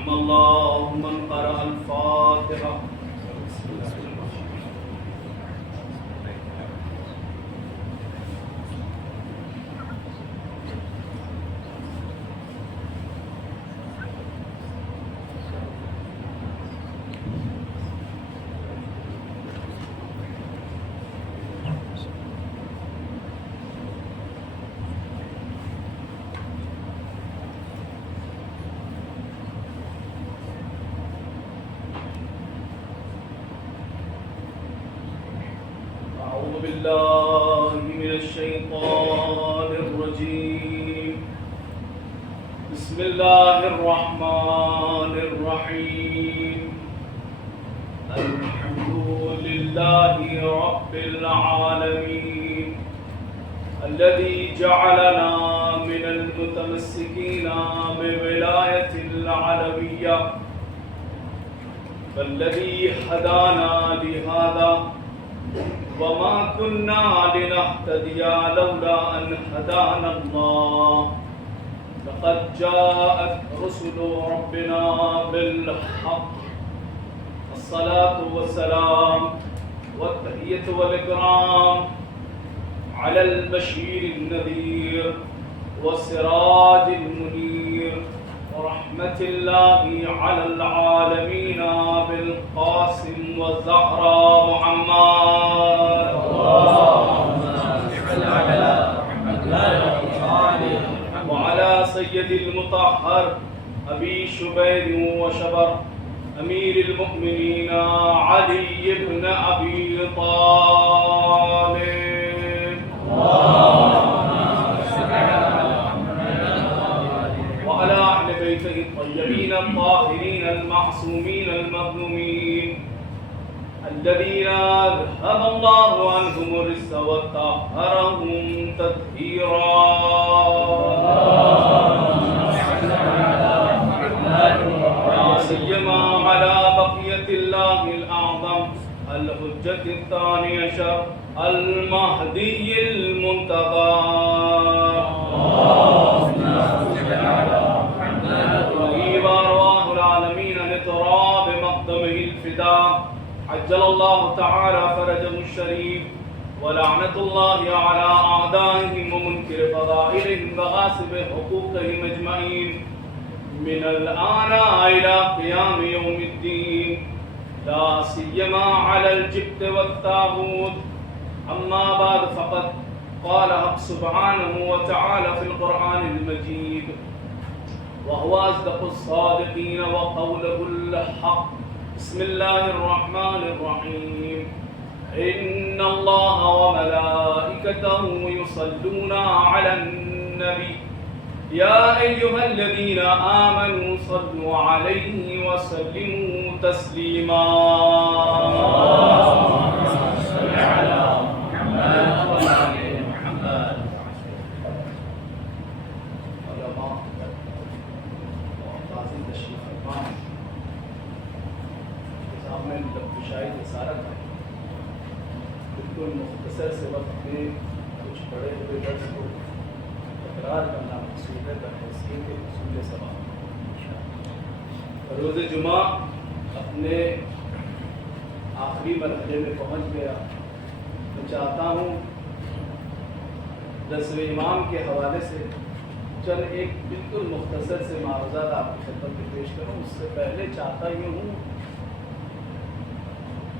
رحم الله من قرأ الفاتحة. أعوذ بالله من الشيطان الرجيم. بسم الله الرحمن الرحيم. الحمد لله رب العالمين الذي جعلنا من المتمسكين بولاية العلوية والذي هدانا لهذا وما كنا لنهتدي لولا أن هدانا الله. لقد جاءت رسل ربنا بالحق. الصلاة والسلام والتحية والإكرام على البشير النذير والسراج المنير ورحمة الله على العالمين بالقاسم والزهراء محمد. وعلى سيد المطهر أبي شبير وشبر أمير المؤمنين علي بن أبي طالب. وعلى أهل بيته الطيبين الطاهرين المعصومين المظلومين الذين أذهب الله عنهم الرجس وطهرهم تطهيرا. لا سيما على بقية الله الأعظم الحجة الثاني عشر المهدي المنتظر وأرواح العالمين لتراب مقدمه الفداء. عجل الله تعالى فرجه الشريف ولعنة الله على أعدائهم ومنكر فضائلهم وغاصب حقوقهم أجمعين من الآن إلى قيام يوم الدين، لا سيما على الجبت والطاغوت. أما بعد فقد قال حق سبحانه وتعالى في القرآن المجيد وهو أصدق الصادقين وقوله الحق. بسم الله الرحمن الرحيم. إن الله وملائكته يصلون على النبي يا أيها الذين آمنوا صلوا عليه وسلموا تسليما. صل على محمد وعلى محمد. بالکل مختصر سے وقت میں کچھ بڑے ہوئے درس کو تکرار کرنا مقصود ہے بحیثیت اصول ثواب. روز جمعہ اپنے آخری مرحلے میں پہنچ گیا. میں چاہتا ہوں درس امام کے حوالے سے چند ایک بالکل مختصر سے معروضات آپ کی خدمت میں پیش کروں. اس سے پہلے چاہتا ہی ہوں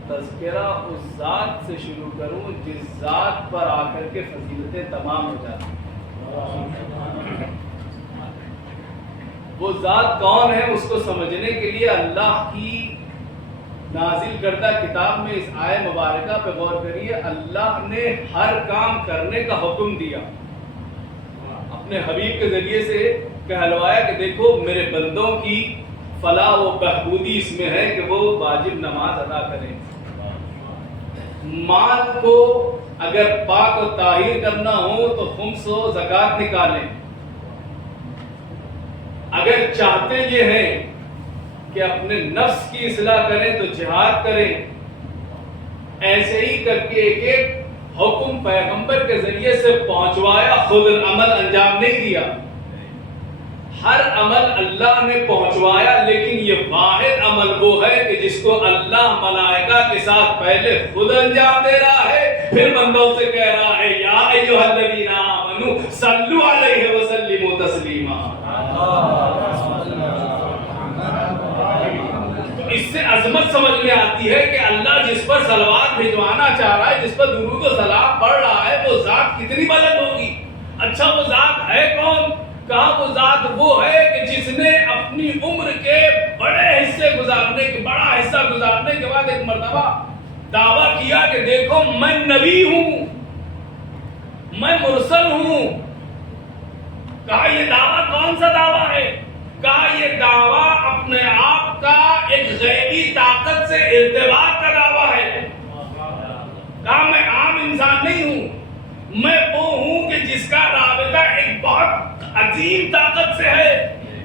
تذکرہ اس ذات سے شروع کروں جس ذات پر آ کر کے فضیلتیں تمام ہو جاتی ہیں. وہ ذات کون ہے اس کو سمجھنے کے لیے اللہ کی نازل کردہ کتاب میں اس آیہ مبارکہ پہ غور کریے. اللہ نے ہر کام کرنے کا حکم دیا، اپنے حبیب کے ذریعے سے کہلوایا کہ دیکھو میرے بندوں کی فلاح و بہبودی اس میں ہے کہ وہ واجب نماز ادا کریں. مال کو اگر پاک و طاہر کرنا ہو تو خمس و زکوٰۃ نکالیں. اگر چاہتے یہ ہیں کہ اپنے نفس کی اصلاح کریں تو جہاد کریں. ایسے ہی کر کے ایک ایک حکم پیغمبر کے ذریعے سے پہنچوایا، خود العمل انجام نہیں دیا. ہر عمل اللہ نے پہنچوایا، لیکن یہ واحد عمل وہ ہے کہ جس کو اللہ ملائکہ کے ساتھ پہلے خود انجام دے رہا ہے، پھر بندوں سے کہہ رہا ہے یا ایھا الذین آمنوا صلوا علیہ وسلموا تسلیما۔ اس سے عظمت سمجھ میں آتی ہے کہ اللہ جس پر صلوات بھجوانا چاہ رہا ہے، جس پر درود و سلام پڑھ رہا ہے، وہ ذات کتنی بلند ہوگی۔ اچھا وہ ذات ہے کون؟ کہا وہ ذات وہ ہے کہ جس نے اپنی عمر کے بڑا حصہ گزارنے کے بعد ایک مرتبہ دعویٰ کیا کہ دیکھو میں نبی ہوں، میں مرسل ہوں۔ کہا یہ دعویٰ کون سا دعویٰ ہے؟ کہا یہ دعویٰ اپنے آپ کا ایک غیبی طاقت سے ارتباط کا دعویٰ ہے۔ کہا میں عام انسان نہیں ہوں، میں وہ ہوں کہ جس کا رابطہ ایک بہت عظیم طاقت سے ہے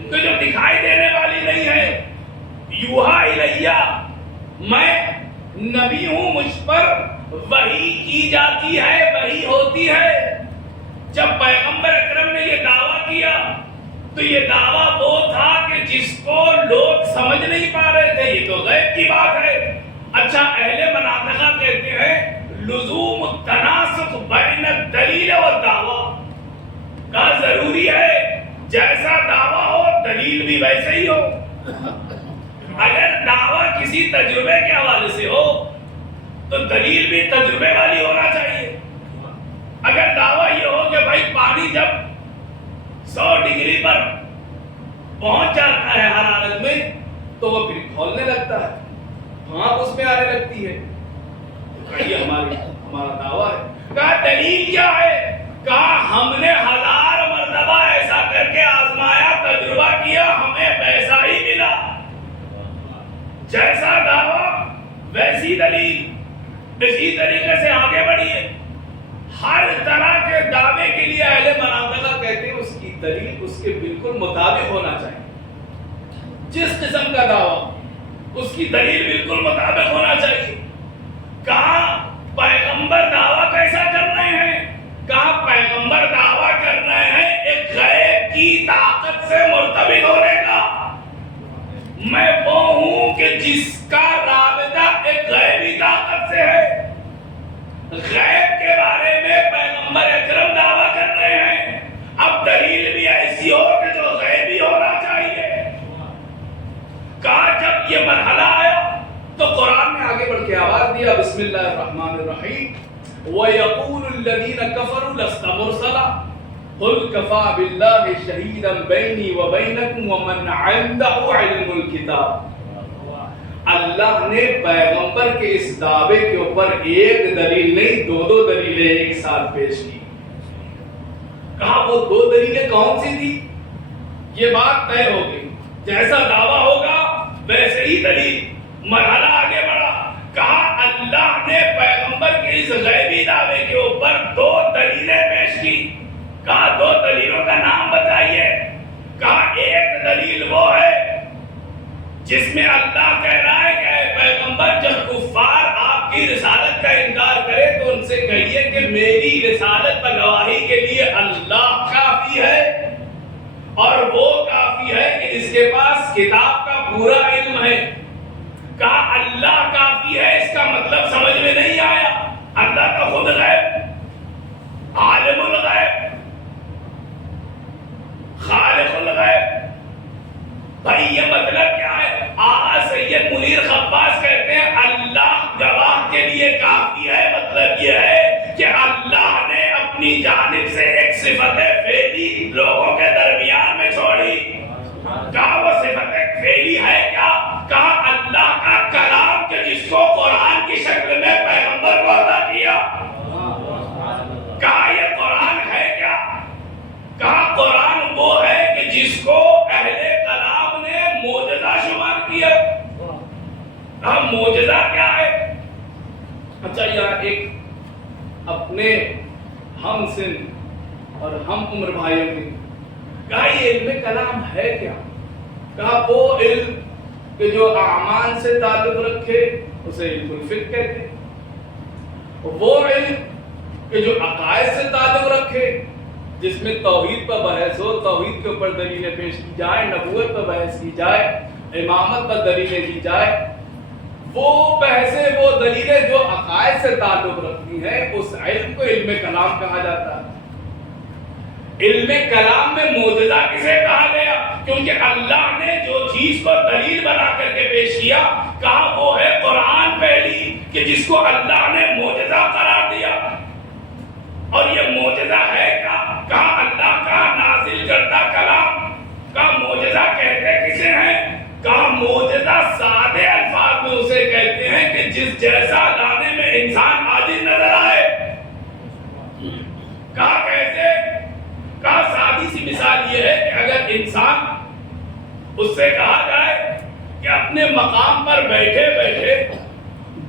کہ جو دکھائی دینے والی نہیں ہے۔ یوحا الیہ، میں نبی ہوں، مجھ پر وحی کی جاتی ہے، وحی ہوتی ہے۔ جب پیغمبر اکرم نے یہ دعویٰ کیا تو یہ دعویٰ وہ تھا کہ جس کو لوگ سمجھ نہیں پا رہے تھے، یہ تو غیب کی بات ہے۔ اچھا اہل مناطقہ کہتے ہیں لزوم التناسق بین الدلیل والدعویٰ، کہا ضروری ہے جیسا دعویٰ ہو دلیل بھی ویسے ہی ہو۔ اگر دعویٰ کسی تجربے کے حوالے سے ہو تو دلیل بھی تجربے والی ہونا چاہیے۔ اگر دعویٰ یہ ہو کہ بھائی پانی جب 100 ڈگری پر پہنچ جاتا ہے حرارت میں تو وہ پھر کھولنے لگتا ہے، بھاپ اس میں آنے لگتی ہے، یہ ہمارا دعویٰ ہے۔ کہا دلیل کیا ہے؟ کہا ہم نے 1000 مرتبہ ایسا کر کے آزمایا، تجربہ کیا، ہمیں ویسا ہی ملا۔ جیسا دعویٰ ویسی دلیل، اسی طریقے سے آگے بڑھیے۔ ہر طرح کے دعوے کے لیے اہل مناطقہ کہتے ہیں اس کی دلیل اس کے بالکل مطابق ہونا چاہیے۔ جس قسم کا دعویٰ اس کی دلیل بالکل مطابق ہونا چاہیے۔ کہا پیغمبر دعویٰ کیسا کر رہے ہیں؟ کہا پیغمبر دعویٰ کر رہے ہیں ایک غیب کی طاقت سے مرتبط ہونے کا۔ میں وہ ہوں کہ جس کا رابطہ ایک غیبی طاقت سے ہے۔ غیب کے بارے میں پیغمبر اکرم دعویٰ کر رہے ہیں، اب دلیل بھی ایسی ہو کہ جو غیبی ہونا چاہیے۔ کہا جب یہ مرحلہ آیا تو قرآن نے آگے بڑھ کے آواز دیا، بسم اللہ الرحمن الرحیم، وَيَقُولُ الَّذِينَ كَفَرُوا لَسْتَ مُرْسَلًا قُلْ كَفَىٰ بِاللَّهِ شَهِيدًا بَيْنِي وَبَيْنَكُمْ وَمَنْ عِندَهُ عِلْمُ الْكِتَابِ۔ اللہ نے پیغمبر کے اس دعوے کے اوپر ایک دلیل نہیں 2 دلیلیں ایک ساتھ پیش کی۔ کہا وہ 2 دلیلیں کون سی تھی؟ یہ بات طے ہو گئی، جیسا دعویٰ ہوگا ویسے ہی دلیل۔ مرحلہ آگے بڑھا، کہا اللہ نے پیغمبر کے اس غیبی دعوے کے اوپر 2 دلیلیں پیش کی۔ کہا 2 دلیلوں کا نام بتائیے۔ کہا ایک دلیل وہ ہے جس میں اللہ کہہ رہا ہے کہ اے پیغمبر جب کفار آپ کی رسالت کا انکار کرے تو ان سے کہیے کہ میری رسالت پر گواہی کے لیے اللہ کافی ہے، اور وہ کافی ہے کہ اس کے پاس کتاب کا پورا علم ہے۔ کہا اللہ کافی ہے، اس کا مطلب سمجھ میں نہیں آیا۔ اللہ کا خود غیب، عالم الغیب، خالق الغیب، بھائی یہ مطلب کیا ہے؟ آقا سید منیر خباز کہتے ہیں اللہ گواہ کے لیے کافی ہے، مطلب یہ ہے کہ اللہ نے اپنی جانب سے ایک صفت فعلی لوگوں کے درمیان میں چھوڑی۔ کہا وہ صفت فعلی ہے کیا؟ کہا اللہ کا کلام کہ جس کو قرآن کی شکل میں پیغمبر کو عطا کیا۔ کہا یہ قرآن ہے کیا؟ کہا قرآن وہ ہے کہ جس کو اہل کلام نے معجزہ شمار کیا۔ کہا معجزہ کیا ہے؟ اچھا یہاں ایک اپنے ہم سن اور ہم عمر بھائیوں کی، کہا یہ علم کلام ہے کیا؟ کہا وہ علم کہ جو اعمال سے تعلق رکھے اسے علم الفقہ کہتے ہیں، وہ علم کہ جو عقائد سے تعلق رکھے جس میں توحید پر بحث ہو، توحید کے اوپر دلیلیں پیش کی جائے، نبوت پر بحث کی جائے، امامت پر دلیلیں دی جائے، وہ بحثیں، وہ دلیلیں جو عقائد سے تعلق رکھتی ہیں، اس علم کو علم کلام کہا جاتا ہے۔ علم کلام میں معجزہ کسے کہا گیا؟ کیونکہ اللہ نے جو چیز کو دلیل بنا کر کے پیش کیا، کہا وہ ہے قرآن پہلی، کہ جس کو اللہ نے معجزہ قرار دیا۔ اور یہ معجزہ ہے کیا؟ کہا اللہ کا نازل کردہ کلام کا معجزہ کہتے کسے ہیں؟ کہا معجزہ سادے الفاظ میں اسے کہتے ہیں کہ جس جیسا لانے میں انسان عاجز نظر آئے۔ کہا کیسے؟ کہا سادی سی مثال یہ ہے کہ اگر انسان، اس سے کہا جائے کہ اپنے مقام پر بیٹھے بیٹھے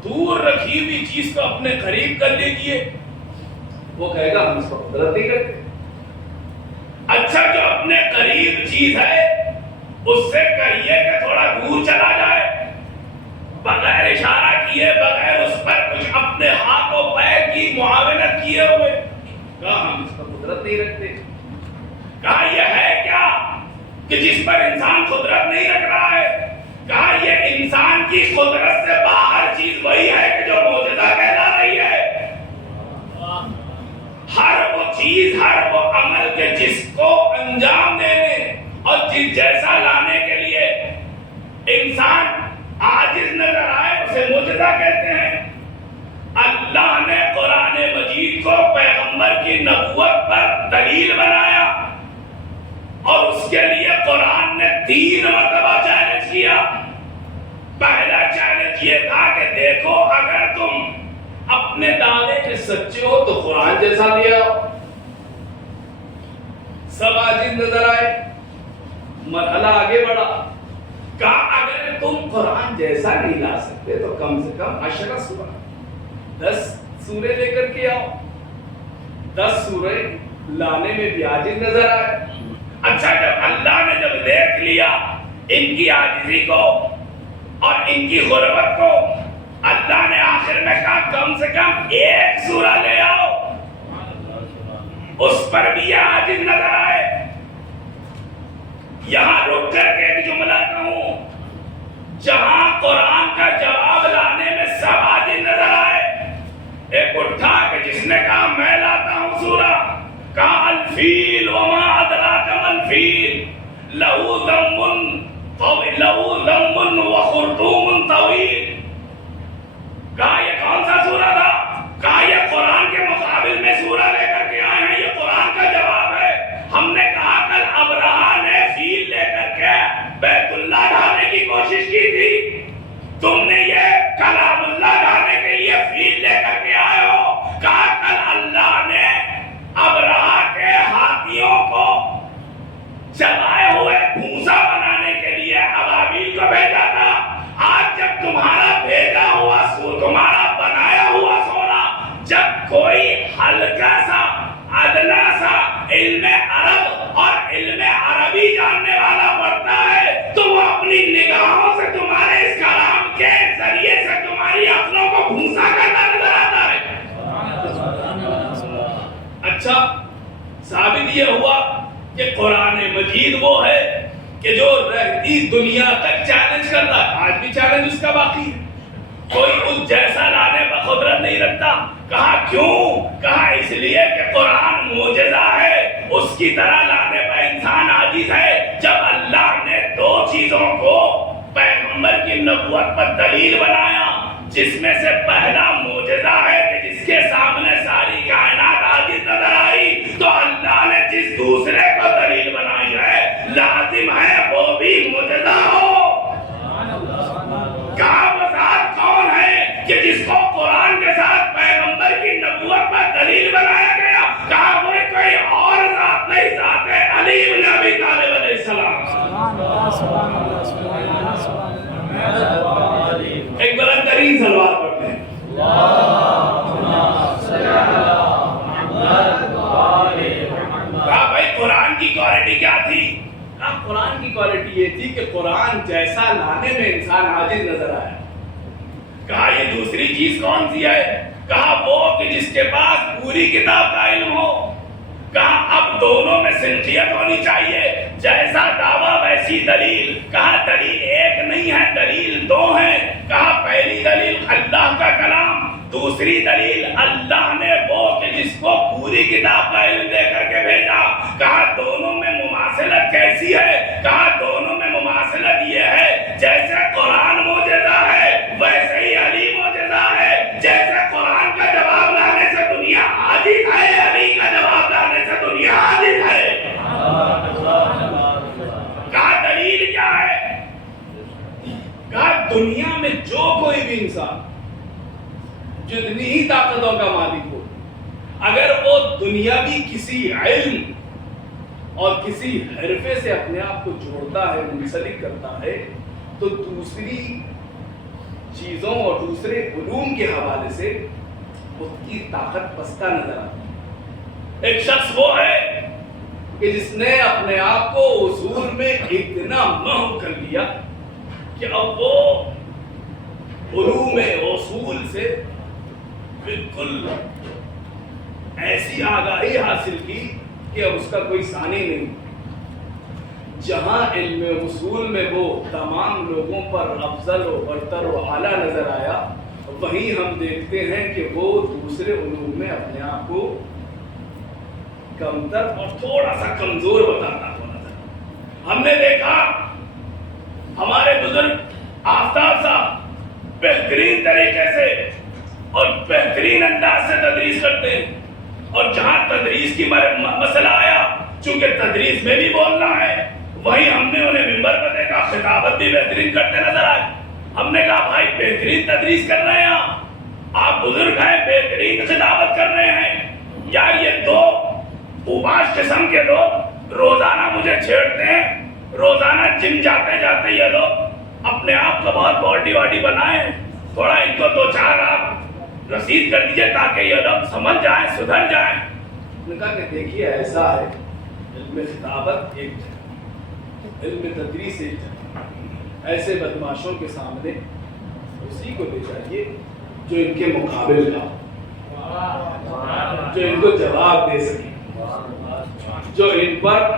دور رکھی ہوئی چیز کو اپنے قریب کر لیجیے، وہ کہے گا ہم اس کو قدرت نہیں کرتے۔ اچھا جو اپنے قریب چیز ہے اس سے کہیے کہ تھوڑا دور چلا جائے، بغیر اشارہ کیے، بغیر اس پر کچھ اپنے ہاتھ و پیر کی معاونت کیے ہوئے، کہا ہم اس پر قدرت نہیں رکھتے۔ کہا یہ ہے کیا کہ جس پر انسان قدرت نہیں رکھ رہا ہے؟ کہا یہ انسان کی قدرت سے باہر چیز وہی ہے کہ جو معجزہ کہلا رہی ہے۔ ہر وہ چیز، ہر وہ عمل کے جس کو انجام دینے اور جس جیسا لانے کے لیے انسان عاجز نظر آئے، اسے معجزہ کہتے ہیں۔ اللہ نے قرآن مجید کو پیغمبر کی نبوت پر دلیل بنایا، اور اس کے لیے قرآن نے 3 مرتبہ چیلنج کیا۔ پہلا چیلنج یہ تھا کہ دیکھو اگر تم اپنے دعوے کے سچے ہو تو قرآن جیسا لے آؤ۔ سب عاجز نظر آئے، مرحلہ آگے بڑھا، کہا اگر تم قرآن جیسا نہیں لا سکتے تو کم سے کم 10 سورہ 10 سورے لے کر کے آؤ۔ 10 سورے لانے میں بھی عاجز نظر آئے۔ اچھا جب اللہ نے جب دیکھ لیا ان کی عاجزی کو اور ان کی غربت کو، اللہ نے آخر میں کہا کم سے کم 1 سورہ لے آؤ۔ اس پر بھی یہ عاجز نظر آئے۔ یہاں رک کر کے ایک جملہ کہوں، جہاں قرآن کا جواب لانے میں سب عاجز نظر آئے، ایک اٹھا کہ جس نے کہا میں لاتا ہوں سورہ، کہا الفیل وما ادراک ما الفیل لہو ذم وخرطوم طویل۔ کہا یہ کون سا سورہ تھا؟ کہا یہ قرآن کے مقابل میں سورہ لے کر کے آئے ہیں، یہ قرآن کا جواب ہے۔ ہم نے کہا کل ابرہہ نے فیل لے کر کے بیت اللہ ڈھانے کی کوشش کی تھی، تم نے یہ کلام اللہ ڈھانے کے لیے فیل لے کر کے آئے ہو۔ کہا کل اللہ نے ابرہہ کے ہاتھیوں کو چبائے ہوئے بھوسا بنانے کے لیے ابابیل کو بھیجا تھا۔ آج جب تمہارا بھیجا ہوا تمہارا بنایا ہوا سونا جب کوئی ہلکا سا ادنا سا علم عرب اور علم عربی جاننے والا پڑھتا ہے تو وہ اپنی نگاہوں سے تمہارے اس کلام کے ذریعے سے تمہاری عقلوں کو بھوسا کرتا نظر آتا ہے۔ اچھا ثابت یہ ہوا کہ قرآن مجید وہ ہے کہ جو رہتی دنیا تک چیلنج کرتا ہے، آج بھی چیلنج اس کا باقی ہے۔ کوئی اس جیسا لانے پر قدرت نہیں رکھتا۔ کہا کیوں؟ کہا اس لیے کہ قرآن معجزہ ہے، اس کی طرح لانے پر انسان عاجز ہے۔ جب اللہ نے 2 چیزوں کو پیغمبر کی نبوت پر دلیل بنایا، جس میں سے پہلا معجزہ ہے کہ جس کے سامنے ساری کائنات عاجز نظر آئی، تو اللہ نے جس دوسرے کو دلیل بنائی ہے لازم ہے وہ بھی معجزہ ہو۔ کہا وہ ذات کون ہے کہ جس کو قرآن کے ساتھ پیغمبر کی نبوت پر دلیل بنایا گیا؟ کہا وہ کوئی اور ذات نہیں، ذات علی بن ابی طالب علیہ السلام۔ ایک بلند ترین سلوات پڑھتے ہیں۔ کہا بھائی قرآن کی کوالٹی کیا تھی؟ کہا قرآن کی کوالٹی یہ تھی کہ قرآن جیسا لانے میں انسان عاجز نظر آیا۔ کہا یہ دوسری چیز کون سی ہے؟ کہا وہ کہ جس کے پاس پوری کتاب کا علم ہو۔ کہا اب دونوں میں سنکیت ہونی چاہیے، جیسا دعویٰ ویسی دلیل۔ کہا دلیل ایک نہیں ہے، دلیل دو ہیں۔ کہا پہلی دلیل اللہ کا کلام، دوسری دلیل اللہ نے وہ کہ جس کو پوری کتاب کا علم دے کر کے بھیجا۔ کہا دونوں میں مماثلت کیسی ہے؟ کہا دونوں میں مماثلت یہ ہے جیسے قرآن معجزہ ہے ویسے ہی علی معجزہ ہے۔ جیسے قرآن کا جواب لانے سے دنیا عاجز ہے، علی کا جواب لانے سے دنیا عاجز ہے۔ کہا دلیل کیا ہے؟ کہا دنیا میں جو کوئی بھی انسان جتنی ہی طاقتوں کا مالک ہو، اگر وہ دنیاوی کسی علم اور کسی حرفے سے اپنے آپ کو جوڑتا ہے، منسلک کرتا ہے، تو دوسری چیزوں اور دوسرے علوم کے حوالے سے اس کی طاقت پستہ نظر آتی ہے۔ ایک شخص وہ ہے کہ جس نے اپنے آپ کو اصول میں اتنا محو کر لیا کہ اب وہ علوم اصول سے بالکل ایسی آگاہی حاصل کی کہ اب اس کا کوئی ثانی نہیں۔ جہاں علم اصول میں وہ تمام لوگوں پر افضل و برتر و اعلیٰ نظر آیا، وہیں ہم دیکھتے ہیں کہ وہ دوسرے علوم میں اپنے آپ کو کمتر اور تھوڑا سا کمزور بتاتا ہوا نظر۔ ہم نے دیکھا ہمارے بزرگ آفتاب صاحب بہترین طریقے سے اور بہترین انداز سے تدریس کرتے ہیں، اور جہاں تدریس کی مسئلہ آیا، چونکہ تدریس میں بھی بولنا ہے، وہیں ہم نے انہیں ممبر پر دیکھا خطابت بھی بہترین کرتے نظر آئے۔ ہم نے کہا بھائی بہترین تدریس کر رہے ہیں آپ بزرگ ہیں، بہترین خطابت کر رہے ہیں، یار یہ دو اوباش قسم کے لوگ روزانہ مجھے چھیڑتے ہیں، روزانہ جم جاتے جاتے یہ لوگ اپنے آپ کو بہت باڈی واڈی بنائے ہیں، تھوڑا ان کو دو چار آپ رسید کر دیجئے تاکہ یہ لوگ سمجھ جائیں، سدھر جائیں۔ نے کہا کہ دیکھیے ایسا ہے، علم خطابت ایک جگہ، علم تدریس ایک جگہ، ایسے بدماشوں کے سامنے اسی کو لے جائیے جو ان کے مقابل کا، جو ان کو جواب دے سکے، جو ان پر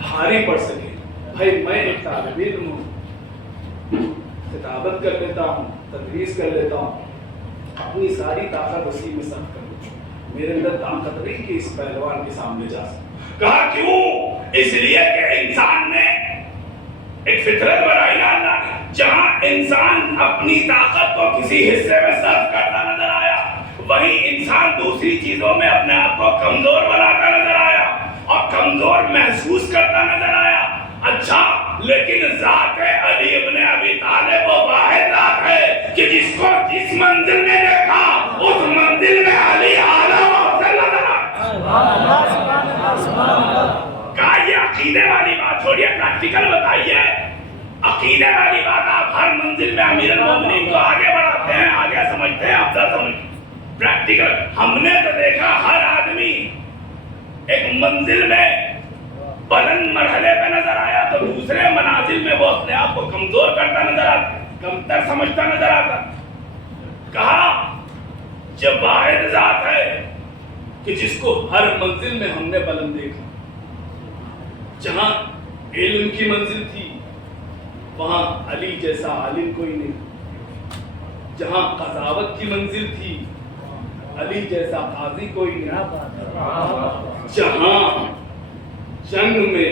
بھاری پڑ سکے۔ بھائی میں ایک طالب علم ہوں، خطابت کر لیتا ہوں، تدریس کر لیتا ہوں، اپنی ساری طاقت اسی میں صرف کر لیتا ہوں، میرے اندر طاقت نہیں کہ اس پہلوان کے سامنے جا سکوں۔ کہا کیوں؟ اس لیے کہ انسان نے ایک فطرت بنائی نا اللہ نے، جہاں انسان اپنی طاقت کو کسی حصے میں صرف کرتا نظر آیا، وہیں انسان دوسری چیزوں میں اپنے آپ کو کمزور بناتا نظر آیا اور کمزور محسوس کرتا نظر آیا۔ اچھا لیکن ذات علی ابن ابی طالب وہ واحد ذات ہے کہ جس کو جس منزل میں دیکھا اس منزل میں علی اعلیٰ و افضل نظر آیا۔ کہا یہ عقیدے والی بات چھوڑیے، پریکٹیکل بتائیے۔ عقیدے والی بات آپ ہر منزل میں امیر المومنین کو آگے بڑھاتے ہیں، آگے سمجھتے ہیں، افضل سمجھتے ہیں۔ پریکٹیکل ہم نے تو دیکھا ہر آدمی ایک منزل میں بلند مرحلے پہ نظر آیا تو دوسرے منازل میں وہ اپنے آپ کو کمزور کرتا نظر آتا، کمتر سمجھتا نظر آتا۔ کہا جب واحد ذات ہے کہ جس کو ہر منزل میں ہم نے بلند دیکھا، جہاں علم کی منزل تھی وہاں علی جیسا عالم کوئی نہیں، جہاں قضاوت کی منزل تھی علی جیسا قاضی کوئی نہیں، جہاں جنگ میں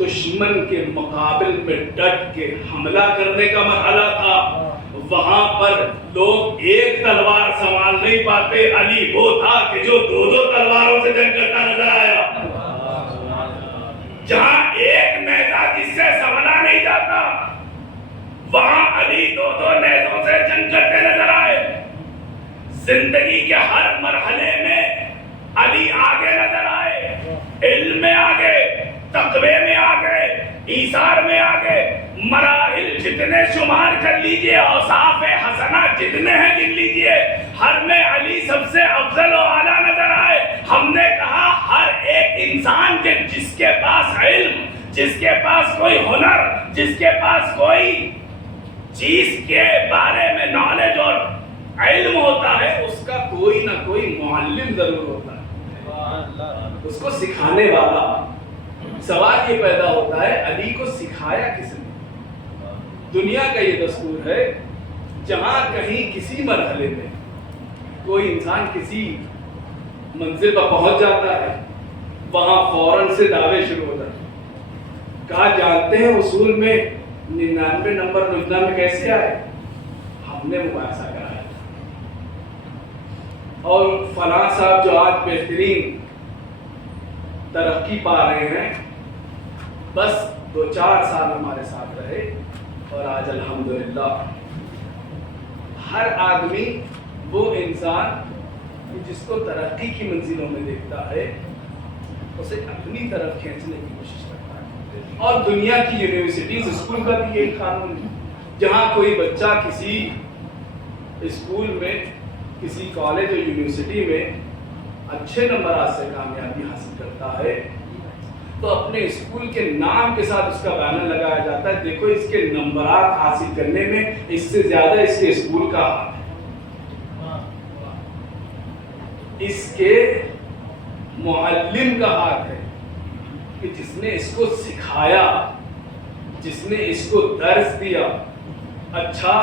دشمن کے مقابل میں ڈٹ کے حملہ کرنے کا مرحلہ تھا، وہاں پر لوگ ایک تلوار سنبھال نہیں پاتے، علی وہ تھا کہ جو دو دو تلواروں سے جنگ کرتا نظر آیا۔ جہاں ایک نیزہ جس سے سنبھلا نہیں جاتا وہاں علی دو دو نیزوں سے جنگ کرتے نظر آئے۔ زندگی کے ہر مرحلے میں علی آگے نظر آئے، علم میں آگے، تقوی میں آگے، ایثار میں آگے، مراحل جتنے شمار کر لیجئے، اوصاف حسنہ جتنے ہیں گن لیجئے، ہر میں علی سب سے افضل و اعلیٰ نظر آئے۔ ہم نے کہا ہر ایک انسان کے جس کے پاس علم، جس کے پاس کوئی ہنر، جس کے پاس کوئی چیز کے بارے میں نالج اور علم ہوتا ہے، اس کا کوئی نہ کوئی معلم ضرور ہوتا ہے۔ اس کو سکھانے والا. سوال یہ پیدا ہوتا ہے علی کو سکھایا کس نے؟ دنیا کا یہ دستور ہے جہاں کہیں کسی مرحلے میں کوئی انسان کسی منزل پر پہنچ جاتا ہے وہاں فوراً سے دعوے شروع ہوتا ہے. کہا جانتے ہیں اصول میں 99 نمبر نجدہ میں کیسے آئے؟ ہم نے مباحثہ کرایا اور فلاں صاحب جو آج بہترین ترقی پا رہے ہیں بس 2-4 سال ہمارے ساتھ رہے اور آج الحمدللہ. ہر آدمی وہ انسان جس کو ترقی کی منزلوں میں دیکھتا ہے اسے اپنی طرف کھینچنے کی کوشش کرتا ہے. اور دنیا کی یونیورسٹیز اسکول کا بھی یہی قانون ہے. جہاں کوئی بچہ کسی اسکول میں کسی کالج اور یونیورسٹی میں اچھے نمبرات سے کامیابی حاصل کرتا ہے تو اپنے اسکول کے نام کے ساتھ اس کا بینر لگایا جاتا ہے دیکھو اس کے نمبرات حاصل کرنے میں اس سے زیادہ اس کے اسکول کا ہاتھ ہے, اس کے معلم کا ہاتھ ہے کہ جس نے اس کو سکھایا, جس نے اس کو درس دیا. اچھا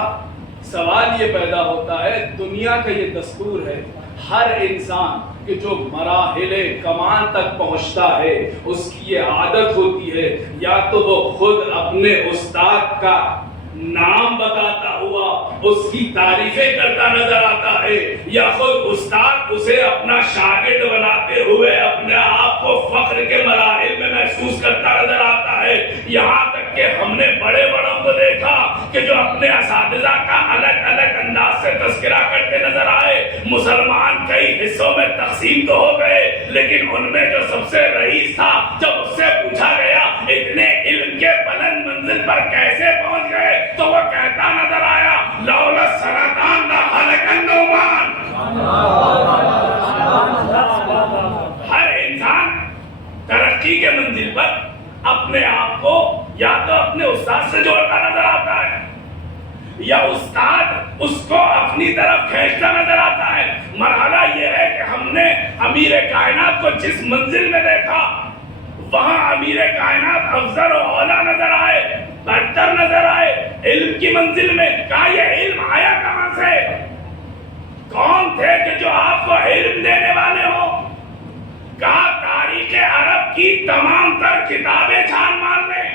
سوال یہ پیدا ہوتا ہے, دنیا کا یہ دستور ہے ہر انسان کہ جو مراحل کمال تک پہنچتا ہے اس کی یہ عادت ہوتی ہے یا تو وہ خود اپنے استاد کا نام بتاتا ہوا اس کی تعریفیں کرتا نظر آتا ہے یا خود استاد اسے اپنا شاگرد بناتے ہوئے اپنے آپ کو فخر کے مراحل میں محسوس کرتا نظر آتا ہے. یہاں تک کہ ہم نے بڑے بڑوں کو دیکھا کہ جو اپنے اساتذہ کا الگ الگ انداز سے تذکرہ کرتے نظر آئے. مسلمان کئی حصوں میں تقسیم تو ہو گئے لیکن ان میں جو سب سے رئیس تھا جب اس سے پوچھا گیا اتنے علم کے بلند منزل پر کیسے پہنچ گئے تو وہ کہتا نظر آیا لولا سرطان نہ خلق النعمان. ہر انسان ترقی کے منزل پر اپنے آپ کو یا تو اپنے استاد سے جوڑتا نظر آتا ہے یا استاد اس کو اپنی طرف کھینچتا نظر آتا ہے. مرحلہ یہ ہے کہ ہم نے امیر کائنات کو جس منزل میں دیکھا وہاں امیر کائنات افضل و اولا نظر آئے, بہتر نظر آئے. علم کی منزل میں کہا یہ علم آیا کہاں سے؟ کون تھے کہ جو آپ کو علم دینے والے ہو؟ کہا تاریخ عرب کی تمام تر کتابیں چھان مار لیں,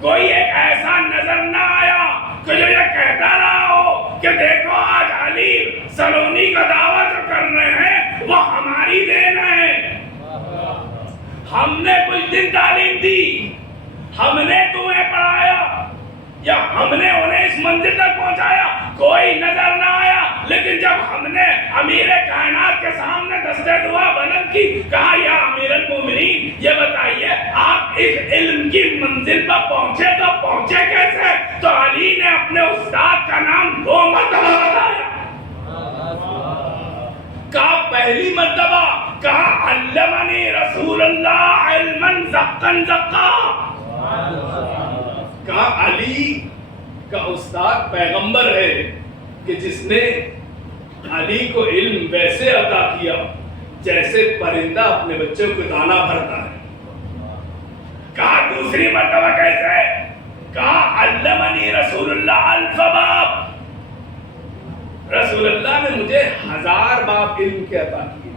کوئی ایک ایسا نظر نہ آیا کہ جو یہ کہتا رہا ہو کہ دیکھو آج علی سلونی کا دعویٰ جو کر رہے ہیں وہ ہماری دین ہے. ہم نے کچھ دن تعلیم دی, ہم نے تمہیں پڑھایا یا ہم نے انہیں اس منزل تک پہنچایا, کوئی نظر نہ آیا. لیکن جب ہم نے امیر کائنات کے سامنے دستِ دعا بلند کی, کہا یا امیر المومنین یہ بتائیے آپ اس علم کی منزل پر پہنچے تو پہنچے کیسے؟ تو علی نے اپنے استاد کا نام 2 مرتبہ بتایا. کہا پہلی مرتبہ کہا علمنی رسول اللہ علما زقا زقا. کہا علی کا استاد پیغمبر ہے کہ جس نے علی کو علم ویسے عطا کیا جیسے پرندہ اپنے بچوں کو دانا بھرتا ہے. کہا دوسری مرتبہ کیسے؟ کہا علمنی رسول اللہ الفباب. رسول اللہ نے مجھے 1000 باب علم کے عطا کیے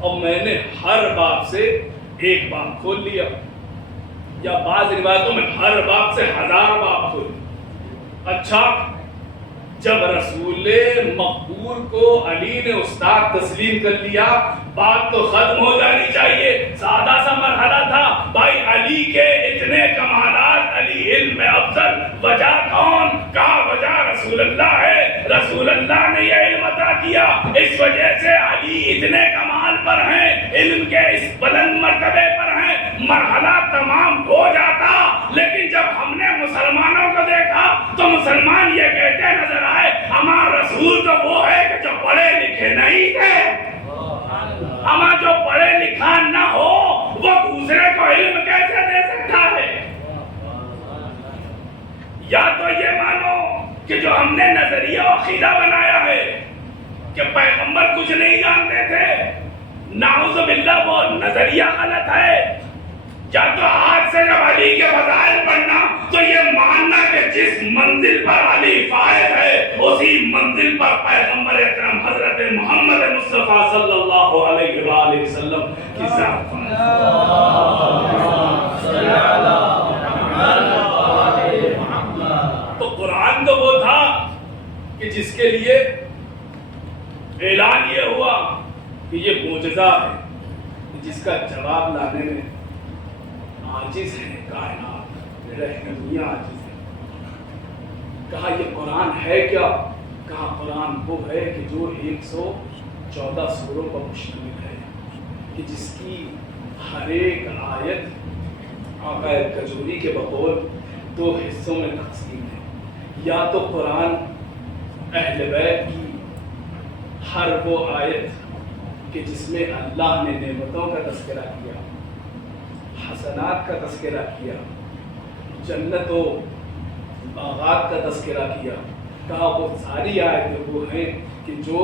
اور میں نے ہر باب سے ایک باب کھول لیا, یا بعض روایتوں میں ہر باب سے 1000 باب کھول. اچھا جب رسول مقبول کو علی نے استاد تسلیم کر لیا بات تو ختم ہو جانی چاہیے. سادہ سا مرحلہ تھا بھائی علی کے اتنے کمالات, علی علم میں افضل, وجہ کون؟ کہا وجہ رسول اللہ ہے. رسول اللہ نے یہ علم عطا کیا, اس وجہ سے علی اتنے کمال پر ہیں, علم کے اس بلند مرتبے پر ہیں. مرحلہ تمام ہو جاتا لیکن جب ہم نے مسلمانوں کو دیکھا تو مسلمان یہ کہتے نظر آئے ہمارا رسول تو وہ ہے کہ جو پڑھے لکھے نہیں تھے. ہمارا جو پڑھے لکھا نہ ہو وہ دوسرے کو علم کیسے دے سکتا ہے؟ یا تو یہ مانو کہ جو ہم نے نظریہ و عقیدہ بنایا ہے کہ پیغمبر کچھ نہیں جانتے تھے, نعوذ باللہ وہ نظریہ غلط ہے. یا تو آج سے جب علی کے فضائل پڑھنا تو یہ ماننا کہ جس منزل پر علی فائز ہے اسی منزل پر پیغمبر اکرم حضرت محمد مصطفیٰ صلی اللہ علیہ وآلہ وسلم کی ذات فائز. تو قرآن تو وہ تھا کہ جس کے لیے اعلان یہ ہوا کہ یہ معجزہ ہے جس کا جواب لانے میں عاجز ہے کائنات، رہنمیاں عاجز ہے. کہا یہ قرآن ہے کیا؟ کہا قرآن وہ ہے کہ جو 114 سوروں پر مشتمل ہے کہ جس کی ہر ایک آیت آقا کجوری کے بقول 2 حصوں میں تقسیم ہے. یا تو قرآن اہل بیت کی ہر وہ آیت کہ جس میں اللہ نے نعمتوں کا تذکرہ کیا، حسنات کا تذکرہ کیا، جنت و باغات کا تذکرہ کیا. کہا وہ ساری آیتیں وہ ہیں کہ جو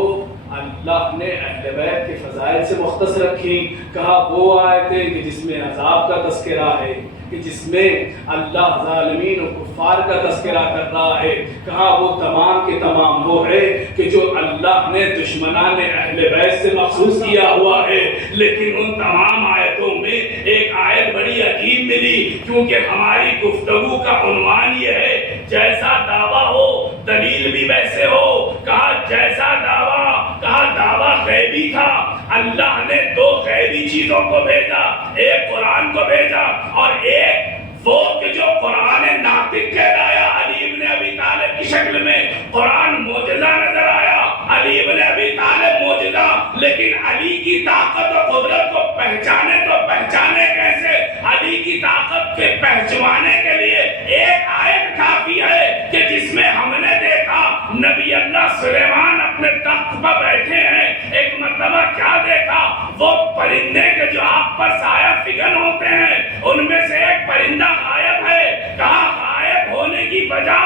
اللہ نے اہل بیت کے فضائل سے مختص رکھی. کہا وہ آیتیں کہ جس میں عذاب کا تذکرہ ہے، کہ جس میں اللہ ظالمین و کفار کا تذکرہ کر رہا ہے. کہا وہ تمام کے تمام وہ ہے کہ جو اللہ نے دشمنان اہل بیت سے مخصوص کیا ہوا ہے. لیکن ان تمام آیتوں میں ایک آیت بڑی عجیب ملی کیونکہ ہماری گفتگو کا عنوان یہ ہے جیسا دعویٰ ہو دلیل بھی ویسے ہو. کہا جیسا دعویٰ، کہا دعویٰ غیبی تھا. اللہ نے 2 غیبی چیزوں کو بھیجا، ایک قرآن کو بھیجا اور ایک وہ کہ جو قرآن ناطق کہلایا علی ابن ابی طالب کی شکل میں. قرآن معجزہ نظر آیا، علی ابن ابی طالب معجزہ. لیکن علی کی طاقت و قدرت کو پہچانے تو پہچانے کیسے؟ علی کی طاقت کے پہچانے کے لیے ایک آیت کافی ہے کہ جس میں ہم نے دیکھا نبی اللہ سلیمان اپنے تخت پر بیٹھے ہیں. ایک مرتبہ کیا دیکھا؟ وہ پرندے کے جو آپ پر سایہ فگن ہوتے ہیں ان میں سے ایک پرندہ غائب ہے. کہا غائب ہونے کی وجہ؟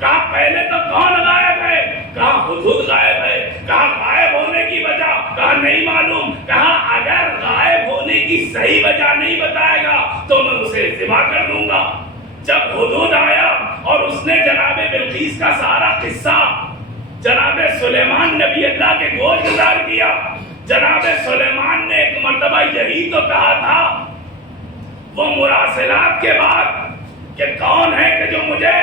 کہا پہلے تو کون غائب ہے؟ کہا ہدہد غائب ہے. کہا غائب ہونے کی وجہ؟ کہا نہیں معلوم. کہا اگر غائب ہونے کی صحیح وجہ نہیں بتائے گا تو میں اسے ذبح کر دوں گا. جب ہدہد آیا اور اس نے جناب بلقیس کا سارا قصہ جناب سلیمان نبی اللہ کے گوش گزار کیا. جناب سلیمان نے ایک مرتبہ یہی تو کہا تھا وہ مراسلات کے بعد کہ کون ہے کہ جو مجھے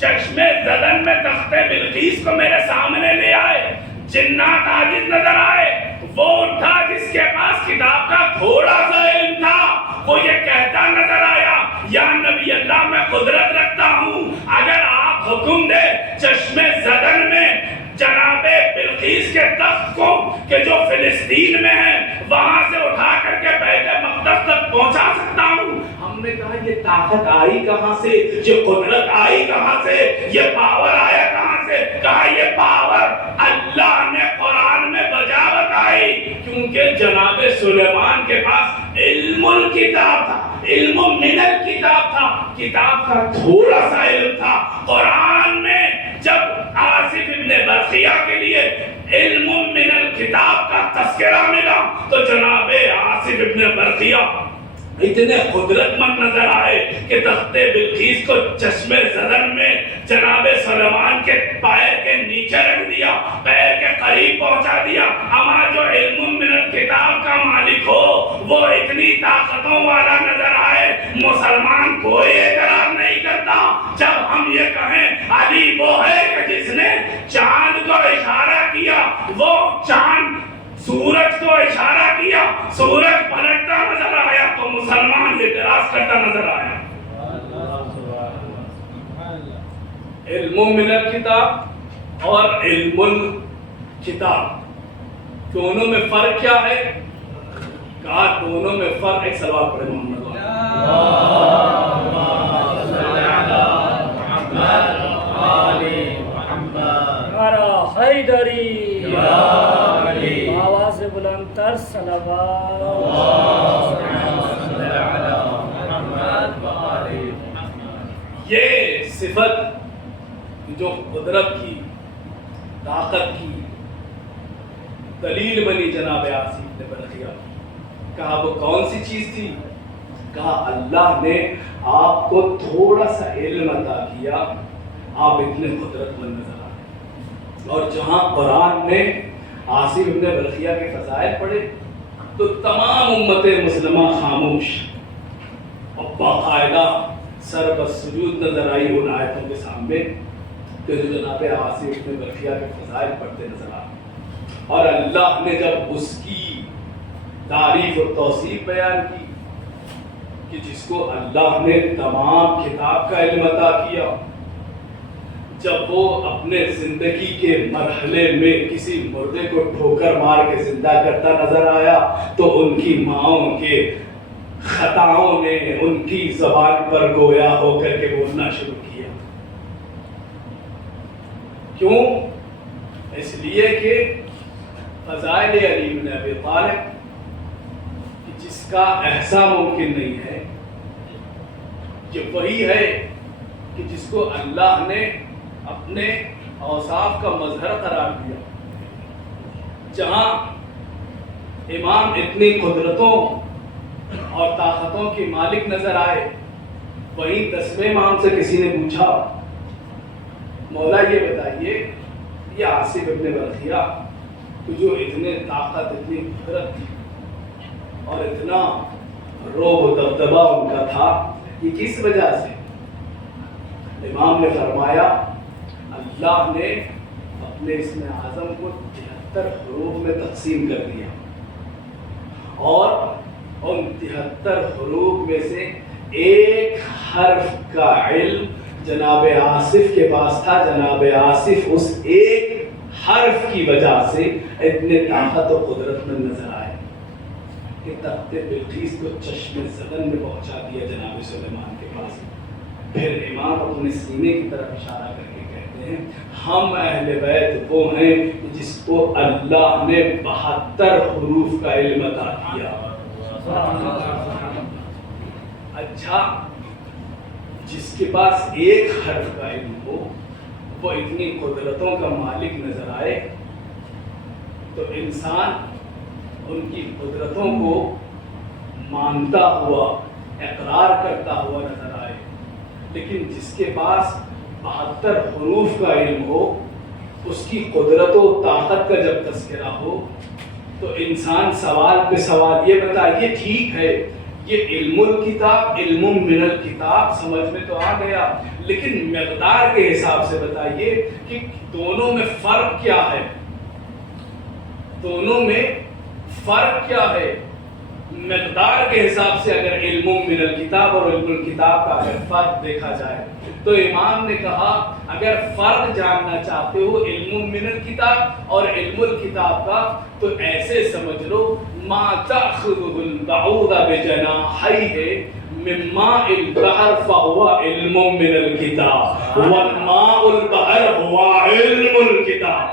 چشمے زدن میں تخت بلقیس کو میرے سامنے لے آئے. جنات عاجز نظر آئے. وہ اٹھا جس کے پاس کتاب کا تھوڑا سا علم تھا، وہ یہ کہتا نظر آیا یا نبی اللہ میں قدرت رکھتا ہوں، اگر آپ حکم دے چشمے زدن میں جناب بلقیس کے تخت کو کہ جو فلسطین میں ہے وہاں سے اٹھا کر کے بیت مقدس تک پہنچا سکتا ہوں. ہم نے کہا یہ طاقت آئی کہاں سے؟ یہ قدرت آئی کہاں سے؟ یہ پاور آیا کہاں سے؟ کہا یہ پاور اللہ نے قرآن میں بجا بتائی کیونکہ جناب سلیمان کے پاس علم الکتاب تھا، علم من الکتاب تھا، کتاب کا تھوڑا سا علم تھا. قرآن میں جب آصف ابن برقیہ کے لیے علم من الکتاب کا تذکرہ ملا تو جناب آصف ابن برقیہ اتنے قدرت مند نظر آئے کہ تخت بلقیس کو چشمے زدن میں جناب سلیمان کے پیر کے نیچے رکھ دیا، پیر کے قریب پہنچا دیا. اما جو علم من الکتاب کا مالک ہو وہ اتنی طاقتوں والا نظر آئے، مسلمان کوئی اعتراض نہیں کرتا جب ہم یہ کہیں علی وہ ہے کہ جس نے چاند کو اشارہ کیا، وہ چاند سورج کو اشارہ کیا، سورج پلٹتا نظر آیا تو مسلمان اعتراض کرتا نظر آیا. علم من الکتاب اور علم الکتاب دونوں میں فرق کیا ہے؟ کہا دونوں میں فرق. ایک سوال پڑھے محمد حیدری آواز بلند تر صلوات. یہ صفت جو قدرت کی، طاقت کی، دلیل بنی جناب عاصم بن برقیہ. کہا وہ کون سی چیز تھی؟ کہا اللہ نے آپ کو تھوڑا سا علم عطا کیا، آپ اتنے قدرت مند نظر آئے. اور جہاں قرآن نے عاصم بن برقیہ کے فضائل پڑھے تو تمام امت مسلمہ خاموش اور باقاعدہ سر بسجود نظر آئی ان آیتوں کے سامنے کہ جو جناب عاصم بن برقیہ کے فضائل پڑھتے نظر آئے. اور اللہ نے جب اس کی تعریف اور توصیف بیان کی کہ جس کو اللہ نے تمام کتاب کا علم عطا کیا، جب وہ اپنے زندگی کے مرحلے میں کسی مردے کو ٹھوکر مار کے زندہ کرتا نظر آیا تو ان کی ماؤں کے خطاؤں نے ان کی زبان پر گویا ہو کر کے بولنا شروع کیا. کیوں؟ اس لیے کہ فضائل علی بن ابی طالب کہ جس کا احسا ممکن نہیں ہے، یہ وہی ہے کہ جس کو اللہ نے اپنے اوصاف کا مظہر قرار دیا. جہاں امام اتنی قدرتوں اور طاقتوں کے مالک نظر آئے، وہیں 10ویں امام سے کسی نے پوچھا مولا یہ بتائیے یہ عاصم ابن برقیہ تو جو اتنے طاقت اتنی قدرت تھی اور اتنا روب و دبدبہ ان کا تھا، یہ کس وجہ سے؟ امام نے فرمایا اللہ نے اپنے اسم اعظم کو 73 حروف میں تقسیم کر دیا اور ان 73 حروف میں سے ایک حرف کا علم جناب آصف کے پاس تھا. جناب آصف اس ایک حرف کی وجہ سے اتنے طاقت و قدرت میں نظر آئے کہ تخت بلقیس کو چشم زدن میں پہنچا دیا جناب سلیمان کے پاس. پھر امام اپنے سینے کی طرف اشارہ کر کے کہتے ہیں ہم اہل بیت وہ ہیں جس کو اللہ نے 72 حروف کا علم عطا کیا. اچھا، جس کے پاس ایک حرف کا علم ہو وہ اتنی قدرتوں کا مالک نظر آئے تو انسان ان کی قدرتوں کو مانتا ہوا اقرار کرتا ہوا نظر آئے. لیکن جس کے پاس 72 حروف کا علم ہو، اس کی قدرت و طاقت کا جب تذکرہ ہو تو انسان سوال پہ سوال، یہ بتائیے ٹھیک ہے یہ علم الکتاب علم من الکتاب سمجھ میں تو آ گیا، لیکن مقدار کے حساب سے بتائیے کہ دونوں میں فرق کیا ہے؟ دونوں میں فرق کیا ہے؟ مقدار کے حساب سے اگر علم من الکتاب اور علم الکتاب کا اگر فرق دیکھا جائے تو امام نے کہا اگر فرق جاننا چاہتے ہو علم من الکتاب اور علم الکتاب کا تو ایسے سمجھ لو ما تأخذه البعوض بجناحيه من ماء البحر فهو علم من الكتاب والماء البحر هو علم الكتاب.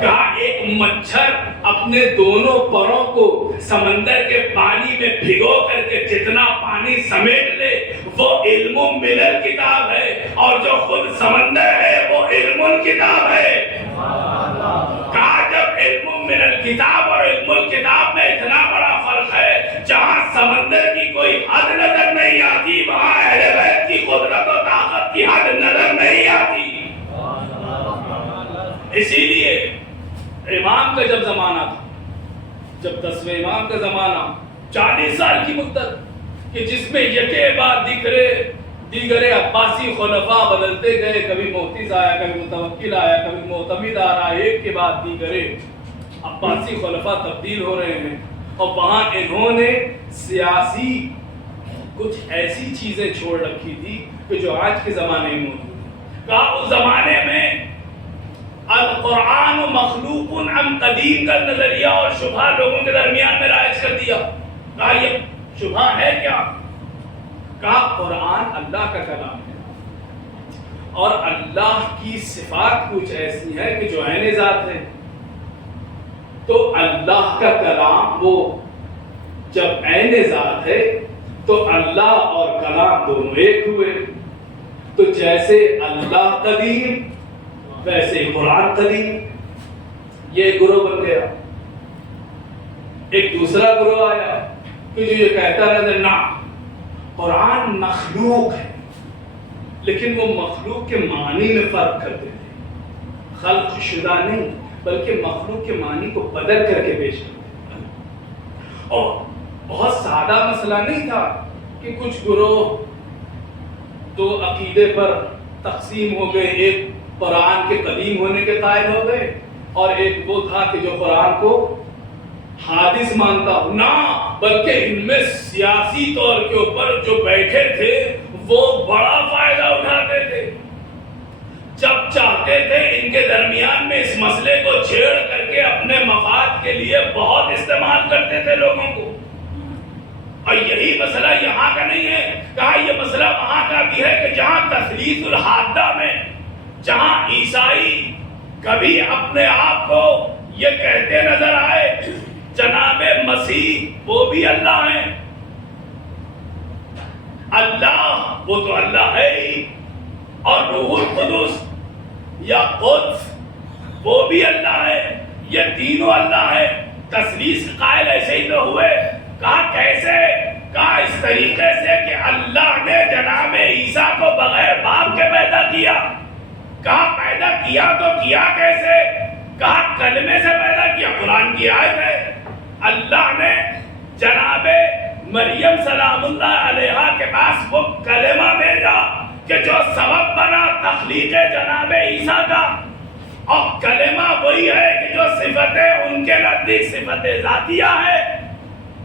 کہا ایک مچھر اپنے دونوں پروں کو سمندر کے پانی میں بھگو کر کے جتنا پانی سمیٹ لے وہ علم من الکتاب ہے، اور جو خود سمندر ہے وہ علم الکتاب ہے. کہا جب علم من الکتاب اور علم الکتاب میں اتنا بڑا فرق ہے، جہاں سمندر کی کوئی حد نظر نہیں آتی وہاں اہل بیت کی قدرت و طاقت کی حد نظر نہیں آتی. اسی لیے امام کا جب زمانہ تھا، جب 10ویں امام کا زمانہ 40 سال کی مدت کہ جس میں یکے بعد دیگرے عباسی خلفاء بدلتے گئے، کبھی محتیز آیا، کبھی متوکل آیا، کبھی معتمد آ رہا، ایک کے بعد دیگرے عباسی خلفاء تبدیل ہو رہے ہیں، اور وہاں انہوں نے سیاسی کچھ ایسی چیزیں چھوڑ رکھی تھی کہ جو آج کے زمانے میں موجود ہیں. کہا اس زمانے میں القرآن مخلوق ام قدیم کا نظریہ اور شبہ لوگوں کے درمیان میں رائج کر دیا. کہا یہ شبہ ہے کیا؟ کہا قرآن اللہ کا کلام ہے اور اللہ کی صفات کچھ ایسی ہے کہ جو عین ذات ہے. تو اللہ کا کلام وہ جب عین ذات ہے تو اللہ اور کلام دونوں ایک ہوئے. تو جیسے اللہ قدیم ویسے قرآن قدیم. یہ ایک گروہ بن گیا. ایک دوسرا گروہ آیا کہ جو یہ کہتا رہتا نہ قرآن مخلوق ہے، لیکن وہ مخلوق کے معنی میں فرق کرتے تھے. خلق شدہ نہیں بلکہ مخلوق کے معنی کو بدل کر کے پیش کرتے تھے. اور بہت سادہ مسئلہ نہیں تھا کہ کچھ گروہ تو عقیدے پر تقسیم ہو گئے، ایک قرآن کے قدیم ہونے کے قائل ہو گئے اور ایک وہ تھا کہ جو قرآن کو حادث مانتا ہو. نہ بلکہ ان میں سیاسی طور کے اوپر جو بیٹھے تھے وہ بڑا فائدہ اٹھاتے تھے. جب چاہتے تھے ان کے درمیان میں اس مسئلے کو چھیڑ کر کے اپنے مفاد کے لیے بہت استعمال کرتے تھے لوگوں کو. اور یہی مسئلہ یہاں کا نہیں ہے، کہا یہ مسئلہ وہاں کا بھی ہے کہ جہاں تثلیث الحادہ میں جہاں عیسائی کبھی اپنے آپ کو یہ کہتے نظر آئے جناب مسیح وہ بھی اللہ ہیں، اللہ وہ تو اللہ ہے ہی، اور روح القدس یا قدس وہ بھی اللہ ہے، یہ تینوں اللہ ہے. تثلیث قائل ایسے ہی تو ہوئے. کہا کیسے؟ کہا اس طریقے سے کہ اللہ نے جناب عیسیٰ کو بغیر باپ کے پیدا کیا. کہا پیدا کیا تو کیا کیسے؟ کہا کلمے سے پیدا کیا. قرآن کی آیت ہے. اللہ نے جناب مریم سلام اللہ علیہا کے پاس وہ کلمہ بھیجا کہ جو سبب بنا تخلیق جناب عیسیٰ کا. اور کلمہ وہی ہے کہ جو صفتیں ان کے نزدیک صفت ذاتیہ ہے.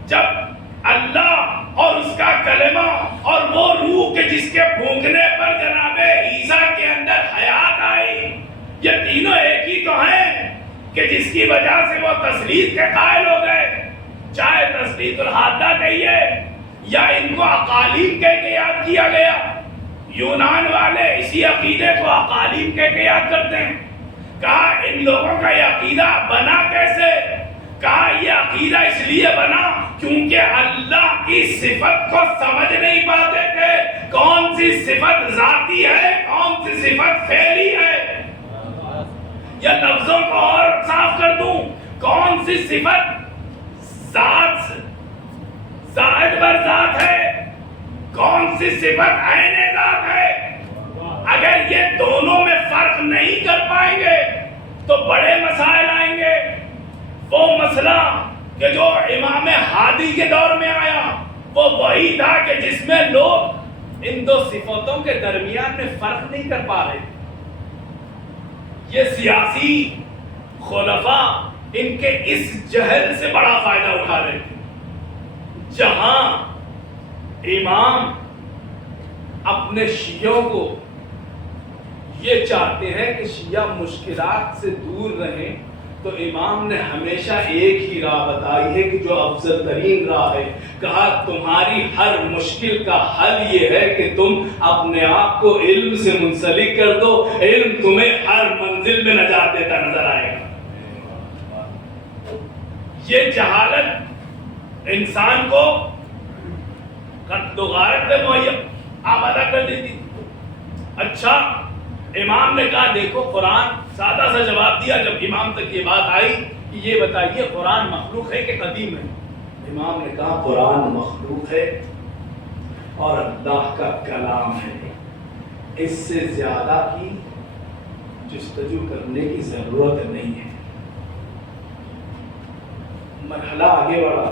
جب اللہ اور اس کا کلمہ اور وہ روح کے جس کے پھونکنے پر جناب عیسیٰ کے اندر حیات آئی، یہ تینوں ایک ہی تو ہیں کہ جس کی وجہ سے وہ تثلیث کے قائل ہو گئے. چاہے تثلیث الحادہ کہیے یا ان کو اقالیم کہہ کے یاد کیا گیا. یونان والے اسی عقیدے کو اقالیم کہہ کے یاد کرتے ہیں. کہا ان لوگوں کا یہ عقیدہ بنا کیسے؟ کہا یہ عقیدہ اس لیے بنا کیونکہ اللہ کی صفت کو سمجھ نہیں پاتے تھے. کون سی صفت ذاتی ہے، کون سی صفت فعلی ہے. یا لفظوں کو اور صاف کر دوں، کون سی صفت ذات زائد بر ذات ہے، کون سی صفت عین ذات ہے. اگر یہ دونوں میں فرق نہیں کر پائیں گے تو بڑے مسائل آئیں گے. وہ مسئلہ کہ جو امام ہادی کے دور میں آیا وہ وہی تھا کہ جس میں لوگ ان دو صفتوں کے درمیان میں فرق نہیں کر پا رہے. یہ سیاسی خلفاء ان کے اس جہل سے بڑا فائدہ اٹھا رہے تھے. جہاں امام اپنے شیعوں کو یہ چاہتے ہیں کہ شیعہ مشکلات سے دور رہیں تو امام نے ہمیشہ ایک ہی راہ بتائی ہے کہ جو افضل ترین راہ ہے. کہا تمہاری ہر مشکل کا حل یہ ہے کہ تم اپنے آپ کو علم سے منسلک کر دو، علم تمہیں ہر منزل میں نجات دیتا نظر آئے گا. یہ جہالت انسان کو قتل و غارت میں آمادہ کر دیتی. اچھا امام نے کہا دیکھو قرآن سادہ سا جواب دیا جب امام تک یہ بات آئی کہ یہ بتائیے قرآن مخلوق ہے کہ قدیم ہے. امام نے کہا قرآن مخلوق ہے اور اللہ کا کلام ہے. اس سے زیادہ کی جستجو کرنے کی ضرورت نہیں ہے. مرحلہ آگے بڑھا.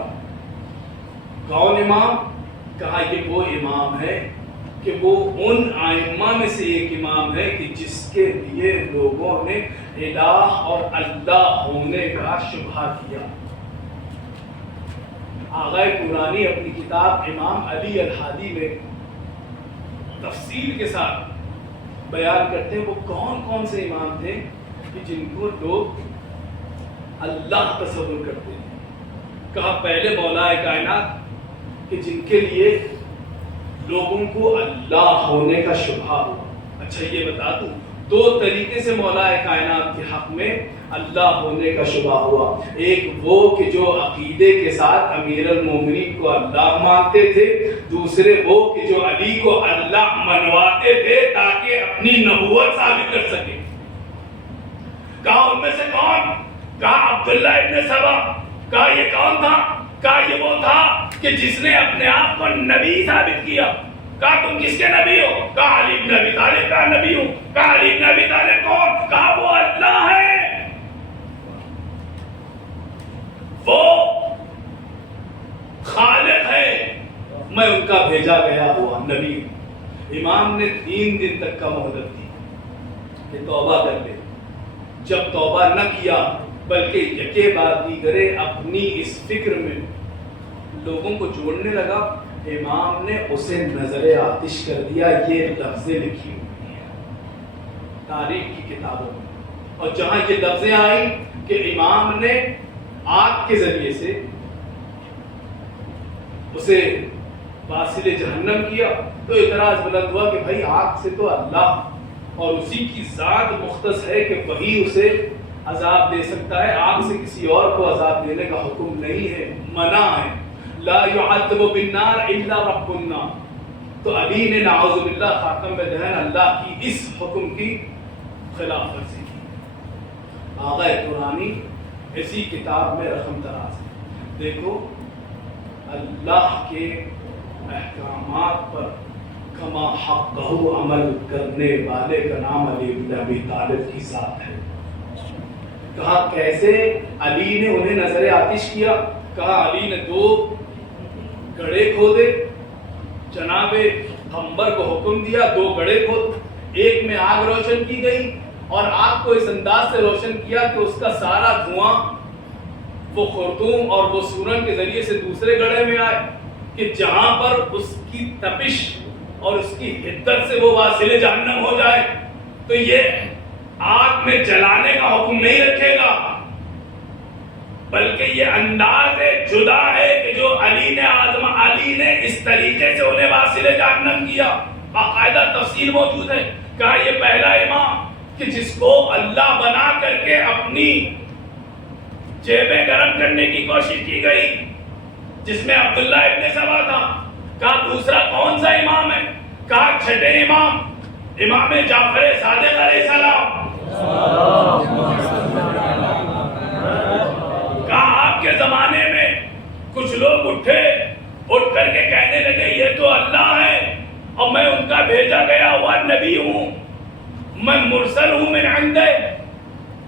کون امام؟ کہا یہ وہ امام ہے کہ وہ ان ائمہ میں سے ایک امام ہے کہ جس کے لیے لوگوں نے الہ اور اللہ ہونے کا شبہ کیا. آغائے قرآنی اپنی کتاب امام علی الہادی میں تفصیل کے ساتھ بیان کرتے ہیں وہ کون کون سے امام تھے کہ جن کو لوگ اللہ تصور کرتے ہیں. کہا پہلے مولا کائنات کہ جن کے لیے لوگوں کو اللہ ہونے کا شبہ ہوا. اچھا یہ بتا دوں دو طریقے سے مولا کائنات کے حق میں اللہ ہونے کا شبہ ہوا. ایک وہ کہ جو عقیدے کے ساتھ امیر المومنین کو اللہ مانتے تھے، دوسرے وہ کہ جو علی کو اللہ منواتے تھے تاکہ اپنی نبوت ثابت کر سکے. کہا ان میں سے کون؟ کہا عبداللہ ابن سبا، کہا یہ کون تھا؟ کہا یہ وہ تھا کہ جس نے اپنے آپ کو نبی ثابت کیا۔ کہا تم کس کے نبی ہو؟ کہا علی بن ابی طالب کا نبی ہوں۔ کہا علی بن ابی طالب کون؟ کہا وہ اللہ ہے، وہ خالق ہے، میں ان کا بھیجا گیا ہوا نبی ہوں۔ امام نے 3 دن تک کا مہلت دی کہ توبہ کر لے۔ جب توبہ نہ کیا بلکہ یکے بعد دیگرے اپنی اس فکر میں لوگوں کو جوڑنے لگا، امام نے اسے نظر آتش کر دیا۔ یہ لفظیں لکھی ہوئی ہیں تاریخ کی کتابوں میں، اور جہاں یہ لفظیں آئی کہ امام نے آگ کے ذریعے سے اسے واصل جہنم کیا، تو اعتراض بلند ہوا کہ بھائی آگ سے تو اللہ اور اسی کی ذات مختص ہے کہ وہی اسے عذاب دے سکتا ہے، آگ سے کسی اور کو عذاب دینے کا حکم نہیں ہے، منع ہے۔ لا يعذب بالنار الا رب النار۔ تو علی نے نعوذ باللہ خاتم دہن اللہ کی اس حکم کی خلاف ورزی کی۔ آغا قرآنی اسی کتاب میں رقم دراز ہے۔ دیکھو اللہ کے احکامات پر کما حقہ عمل کرنے والے کا نام علی بن ابی طالب کی ذات ہے۔ کہا کیسے علی نے انہیں نظر آتش کیا؟ کہا علی نے 2 گڑھے کھودے، جناب پیغمبر کو حکم دیا 2 گڑھے کھود، ایک میں آگ روشن کی گئی اور آگ کو اس انداز سے روشن کیا کہ اس کا سارا دھواں وہ خرطوم اور وہ سورن کے ذریعے سے دوسرے گڑھے میں آئے کہ جہاں پر اس کی تپش اور اس کی حدت سے وہ واصل جہنم ہو جائے۔ تو یہ آگ میں جلانے کا حکم نہیں رکھے گا، بلکہ یہ انداز جدا ہے کہ جو علی نے اس طریقے سے انہیں واصل جہنم کیا۔ باقاعدہ تفصیل موجود ہے۔ کہا یہ پہلا امام کہ جس کو اللہ بنا کر کے اپنی جیبیں گرم کرنے کی کوشش کی گئی، جس میں عبداللہ ابن سبا تھا۔ کہا دوسرا کون سا امام ہے؟ کہا چھٹے امام، امام جعفر صادق علیہ السلام۔ کہا آپ کے زمانے میں کچھ لوگ اٹھ کر کے کہنے لگے یہ تو اللہ ہے اور میں ان کا بھیجا گیا ہوا نبی ہوں، میں مرسل ہوں من عنده،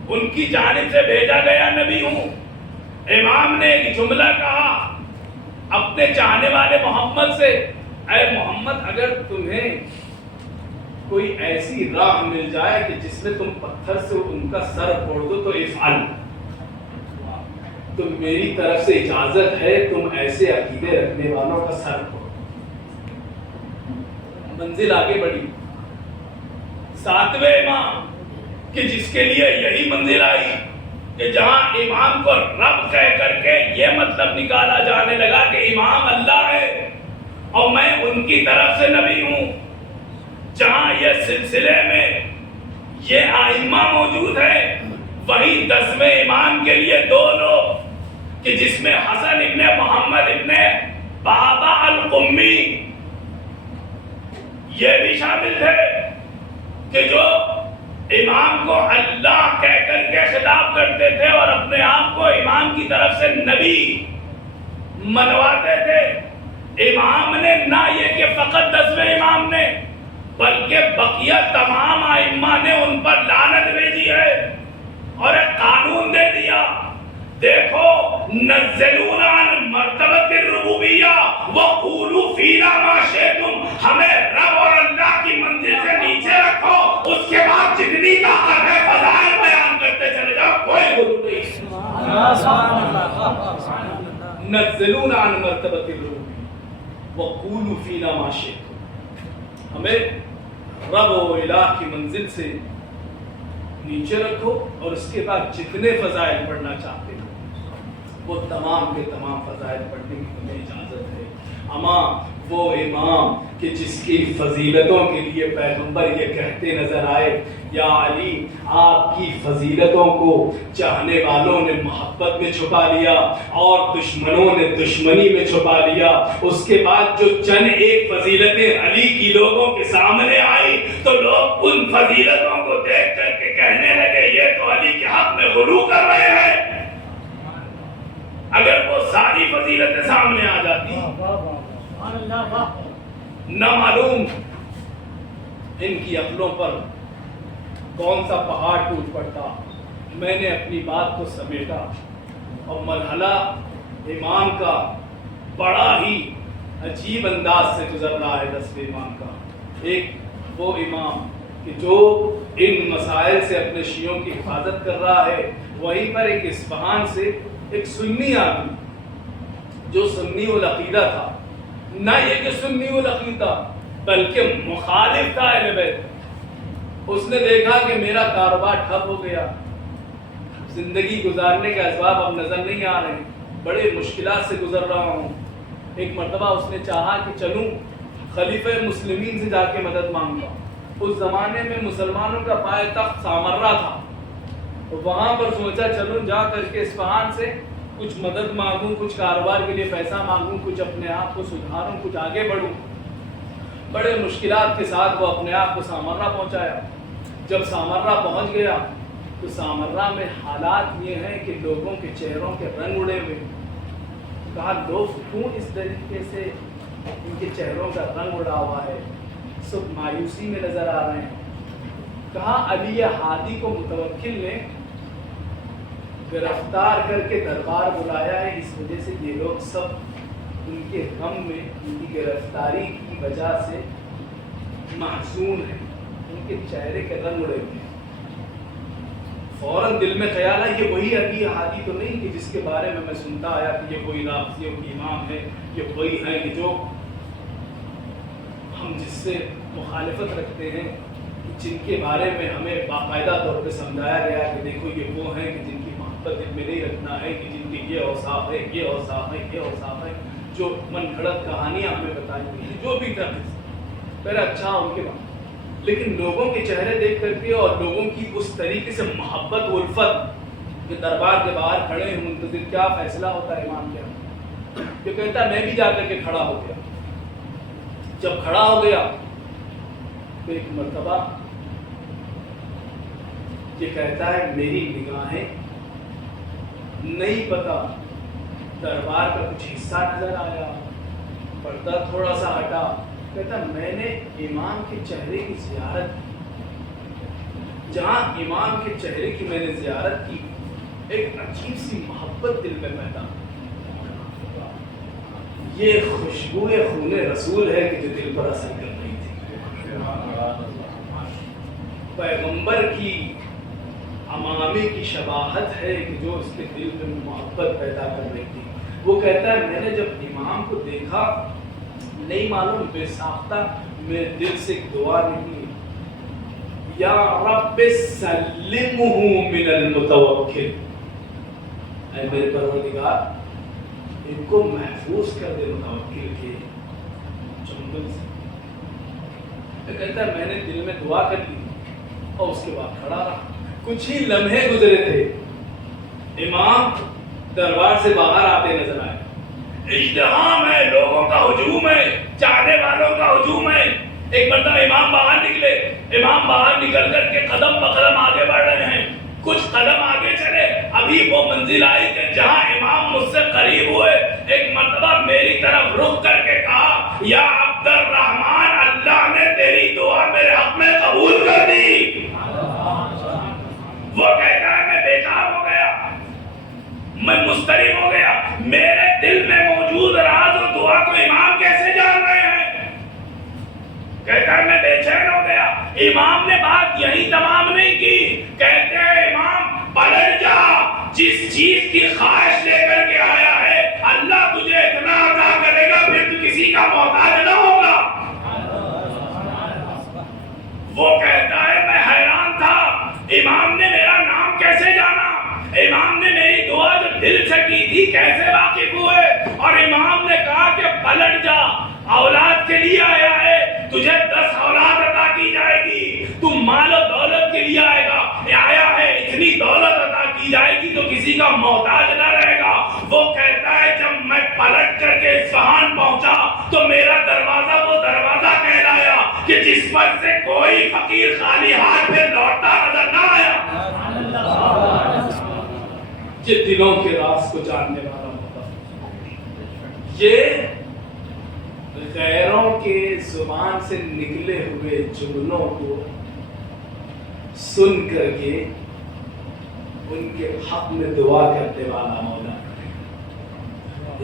ان کی جانب سے بھیجا گیا نبی ہوں۔ امام نے ایک جملہ کہا اپنے چاہنے والے محمد سے، اے محمد اگر تمہیں کوئی ایسی راہ مل جائے کہ جس میں تم پتھر سے ان کا سر پھوڑ دو تو افعل، تو میری طرف سے اجازت ہے تم ایسے عقیدے رکھنے والوں کا سر پھوڑ۔ منزل آگے بڑھی۔ 7ویں امام کہ جس کے لیے یہی منزل آئی کہ جہاں امام کو رب کہہ کر کے یہ مطلب نکالا جانے لگا کہ امام اللہ ہے اور میں ان کی طرف سے نبی ہوں، جہاں یہ سلسلے میں یہ آئمہ موجود ہے، وہی 10ویں امام کے لیے 2 لوگ کہ جس میں حسن ابن محمد ابن بابا القمی یہ بھی شامل تھے کہ جو امام کو اللہ کہہ کر کے خطاب کرتے تھے اور اپنے آپ کو امام کی طرف سے نبی منواتے تھے۔ امام نے نہ یہ کہ فقط 10ویں امام نے بلکہ بقیہ تمام ائمہ نے ان پر لعنت بھیجی ہے اور ایک قانون دے دیا، دیکھو نزلون عن مرتبۃ الربوبیہ وقولوا فینا ما شئتم، ہمیں رب اور اللہ کی منزل سے نیچے رکھو، اس کے بعد جتنی طاقت ہے فضائل بیان کرتے چلے جاؤ، کوئی غلو نہیں۔ نزلون عن مرتبۃ الربوبیہ وقولوا فینا ما شئتم، ہمیں رب و الہ کی منزل سے نیچے رکھو اور اس کے بعد جتنے فضائل پڑھنا چاہتے ہو وہ تمام کے تمام فضائل پڑھنے کی تمہیں اجازت ہے۔ اما وہ امام کہ جس کی فضیلتوں کے لیے پیغمبر یہ کہتے نظر آئے یا علی آپ کی فضیلتوں کو چاہنے والوں نے محبت میں چھپا لیا اور دشمنوں نے دشمنی میں چھپا لیا، اس کے بعد جو چند ایک فضیلتیں علی کی لوگوں کے سامنے آئی تو لوگ ان فضیلتوں کو دیکھ کر کے کہنے لگے یہ تو علی کے حق میں غلو کر رہے ہیں. اگر وہ ساری فضیلتیں سامنے آ جاتی نہ معلوم ان کی عقلوں پر کون سا پہاڑ ٹوٹ پڑتا. میں نے اپنی بات کو سمیٹا اور مرحلہ امام کا بڑا ہی عجیب انداز سے گزر رہا ہے. 10ویں امام کا ایک وہ امام کہ جو ان مسائل سے اپنے شیعوں کی حفاظت کر رہا ہے، وہیں پر ایک اصفہان سے ایک سنی آدمی جو سنی العقیدہ تھا، نہ یہ کہ سنی العقیدہ بلکہ مخالف تھا اہل بیت. اس نے دیکھا کہ میرا کاروبار ٹھپ ہو گیا، زندگی گزارنے کے اسباب اب نظر نہیں آ رہے ہیں، بڑے مشکلات سے گزر رہا ہوں. ایک مرتبہ اس نے چاہا کہ چلوں خلیفہ مسلمین سے جا کے مدد مانگا. اس زمانے میں مسلمانوں کا پائے تخت سامرا تھا، وہاں پر سوچا چلوں جا کر کے اصفہان سے کچھ مدد مانگوں، کچھ کاروبار کے لیے پیسہ مانگوں، کچھ اپنے آپ کو سدھاروں، کچھ آگے بڑھوں. بڑے مشکلات کے ساتھ وہ اپنے آپ کو سامرا پہنچایا. جب سامرا پہنچ گیا تو سامرا میں حالات یہ ہیں کہ لوگوں کے چہروں کے رنگ اڑے ہوئے. کہا لوگ کیوں اس طریقے سے ان کے چہروں کا رنگ اڑا ہوا ہے، سب مایوسی میں نظر آ رہے ہیں. کہا علی ہادی کو متوکل نے گرفتار کر کے دربار بلایا ہے، اس وجہ سے یہ لوگ سب ان کے غم میں، ان کی گرفتاری کی وجہ سے محزون ہیں، ان کے چہرے کے رنگ اڑے ہوئے ہیں. فوراً دل میں خیال ہے یہ وہی علی ہادی تو نہیں کہ جس کے بارے میں سنتا آیا کہ یہ کوئی رافضیوں کی امام ہے، یہ وہی ہے کہ جو ہم جس سے مخالفت رکھتے ہیں، جن کے بارے میں ہمیں باقاعدہ طور پہ سمجھایا گیا کہ دیکھو یہ وہ ہیں کہ جن کی محبت دل میں نہیں رکھنا ہے، کہ جن کے یہ اوصاف ہے، یہ اوصاف ہے، یہ اوصاف ہے، جو من گھڑت کہانیاں ہمیں بتائی ہوئی ہیں، جو بھی تھا پہلے اچھا ان کے بارے. لیکن لوگوں کے چہرے دیکھ کر کے اور لوگوں کی اس طریقے سے محبت و الفت کہ دربار کے باہر کھڑے ہیں منتظر کیا فیصلہ ہوتا ہے امام کیا، جو کہتا ہے میں بھی جا کر کے کھڑا ہو گیا. جب کھڑا ہو گیا تو ایک مرتبہ یہ کہتا ہے میری نگاہیں نہیں پتا دربار کا کچھ حصہ نظر آیا، پردہ تھوڑا سا ہٹا. کہتا میں نے امام کے چہرے کی زیارت کی، جہاں امام کے چہرے کی میں نے زیارت کی ایک عجیب سی محبت دل میں پیدا. یہ خوشبو خون رسول ہے کہ جو دل پر اثر کر رہی تھی، پیغمبر کی امامی کی شباہت ہے کہ جو اس کے دل میں محبت پیدا کر رہی تھی. وہ کہتا ہے میں نے جب امام کو دیکھا نہیں معلوم بے ساختہ میرے دل سے ایک دعا نکلی، یا رب سلمہ من المتوکل، اے میرے پروردگار ان کو محفوظ کر دے متوکل کے چنگل سے. کہتا ہے میں نے دل میں دعا کر لی اور اس کے بعد کھڑا رہا. کچھ ہی لمحے گزرے تھے، امام دربار سے باہر آتے نظر آئے. اجتحام ہے، لوگوں کا ہجوم ہے، چاہنے والوں کا ہجوم ہے. ایک مرتبہ امام باہر نکلے، امام باہر نکل کر کے قدم بقدم آگے بڑھ رہے ہیں. کچھ قدم آگے چلے، ابھی وہ منزل آئی کہ جہاں امام مجھ سے قریب ہوئے، ایک مرتبہ میری طرف رخ کر کے کہا یا عبد الرحمن، اللہ نے تیری دعا میرے حق میں قبول کر دی. وہ کہتا ہے میں بیتاب ہو گیا، میں مضطرب ہو گیا. میرے دل میں موجود راز اور دعا کو امام کیسے جان رہے ہیں؟ کہتا ہے میں بے چین ہو گیا. امام نے بات یہی تمام نہیں کی، کہتے ہیں امام پلٹ جا، جس چیز کی خواہش لے کر کے آیا ہے اللہ تجھے اتنا عطا کرے گا پھر تو کسی کا محتاج نہ ہوگا. وہ کہتا ہے میں حیران تھا امام نے میرا نام کیسے جانا، امام نے میری دعا جو دل سے کی تھی کیسے واقف ہوئے. اور امام نے کہا کہ پلٹ جا، اولاد کے لیے آیا ہے، تجھے 10 اولاد عطا کی جائے گی. تم مال و دولت کے لیے آیا ہے، اتنی دولت عطا کی جائے گی تو کسی کا محتاج نہ رہے گا. وہ کہتا ہے جب میں پلٹ کر کے اصفہان پہنچا تو میرا دروازہ وہ دروازہ کہلایا کہ جس پر سے کوئی فقیر خالی ہاتھ میں لوٹتا نظر نہ آیا. یہ دلوں کے راز کو جاننے والا ہوتا، یہ غیروں کے زبان سے نکلے ہوئے جملوں کو سن کر کے ان کے حق میں دعا کرنے والا مولا۔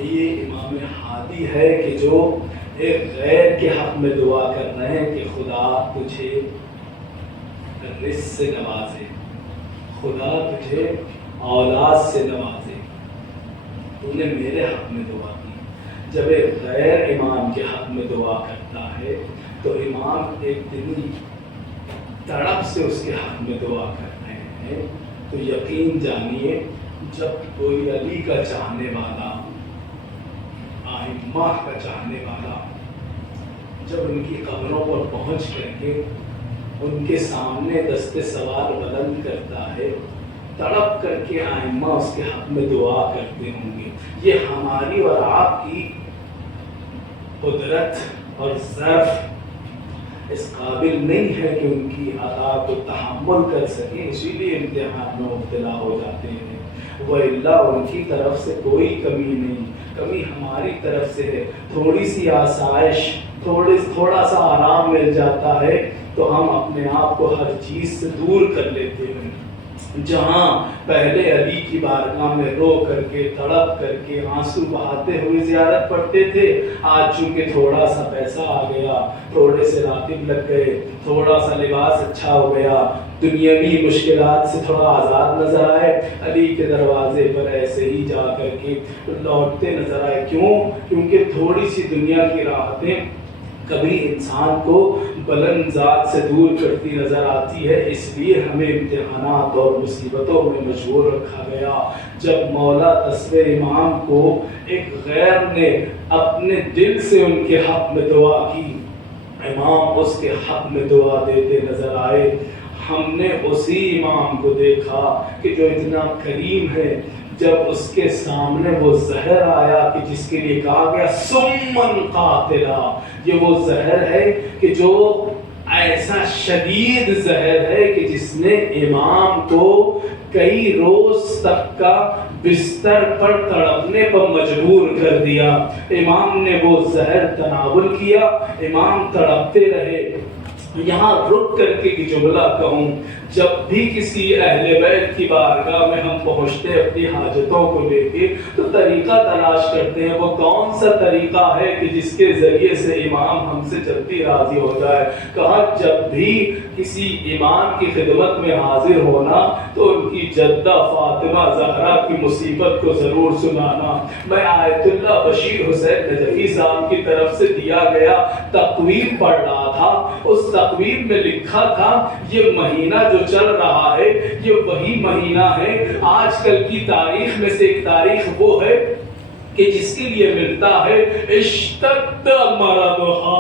یہ امام ہادی ہے کہ جو ایک غیر کے حق میں دعا کر رہے ہیں کہ خدا تجھے رزق سے نوازے، خدا تجھے اولاد سے نوازے، تو نے میرے حق میں دعا کی۔ جب ایک غیر امام کے حق میں دعا کرتا ہے تو امام ایک دلی تڑپ سے اس کے حق میں دعا کر رہے ہیں، تو یقین جانیے جب کوئی علی کا چاہنے والا، ائمہ کا چاہنے والا، جب ان کی قبروں پر پہنچ کر کے ان کے سامنے دست سوال بلند کرتا ہے، تڑپ کر کے ائمہ اس کے حق میں دعا کرتے ہوں گے، یہ ہماری اور آپ کی قدرت اور ظرف اس قابل نہیں ہے کہ ان کی عطا کو تحمل کر سکیں، اسی لیے امتحان میں مبتلا ہو جاتے ہیں۔ وَإِلَّا ان کی طرف سے کوئی کمی نہیں، کمی ہماری طرف سے ہے۔ تھوڑی سی آسائش، تھوڑا سا آرام مل جاتا ہے تو ہم اپنے آپ کو ہر چیز سے دور کر لیتے ہیں۔ جہاں پہلے علی کی بارگاہ میں رو کر کے، تڑپ کر کے، آنسو بہاتے ہوئے زیارت پڑھتے تھے، آج چونکہ تھوڑا سا پیسہ آ گیا، تھوڑے سے راتب لگ گئے، تھوڑا سا لباس اچھا ہو گیا، دنیاوی مشکلات سے تھوڑا آزاد نظر آئے، علی کے دروازے پر ایسے ہی جا کر کے لوٹتے نظر آئے۔ کیوں؟ کیونکہ تھوڑی سی دنیا کی راحتیں کبھی انسان کو بلند ذات سے دور کرتی نظر آتی ہے، اس لیے ہمیں امتحانات اور مصیبتوں میں مجبور رکھا گیا۔ جب مولا تصویر امام کو ایک غیر نے اپنے دل سے ان کے حق میں دعا کی، امام اس کے حق میں دعا دیتے نظر آئے۔ ہم نے اسی امام کو دیکھا کہ جو اتنا کریم ہے، جب اس کے سامنے وہ زہر آیا کہ جس کے لیے کہا گیا سمن قاتلا، یہ وہ زہر ہے کہ جو ایسا شدید زہر ہے کہ جس نے امام کو کئی روز تک کا بستر پر تڑپنے پر مجبور کر دیا۔ امام نے وہ زہر تناول کیا، امام تڑپتے رہے۔ یہاں رک کر کے جملہ کہوں، جب بھی کسی اہل بیت کی بارگاہ میں ہم پہنچتے اپنی حاجتوں کو لے کے تو طریقہ تلاش کرتے ہیں، وہ کون سا طریقہ ہے کہ جس کے ذریعے سے امام ہم سے جلدی راضی ہو جائے۔ کہا جب بھی کسی امام کی خدمت میں حاضر ہونا تو ان کی جدہ فاطمہ زہرا کی مصیبت کو ضرور سنانا۔ میں آیت اللہ بشیر حسین نجفی صاحب کی طرف سے دیا گیا تقویم پڑھ رہا تھا، اس تقویم میں لکھا تھا یہ مہینہ جو چل رہا ہے یہ وہی مہینہ ہے، آج کل کی تاریخ میں سے ایک تاریخ وہ ہے کہ جس کے لیے ملتا ہے اشتد مرضھا،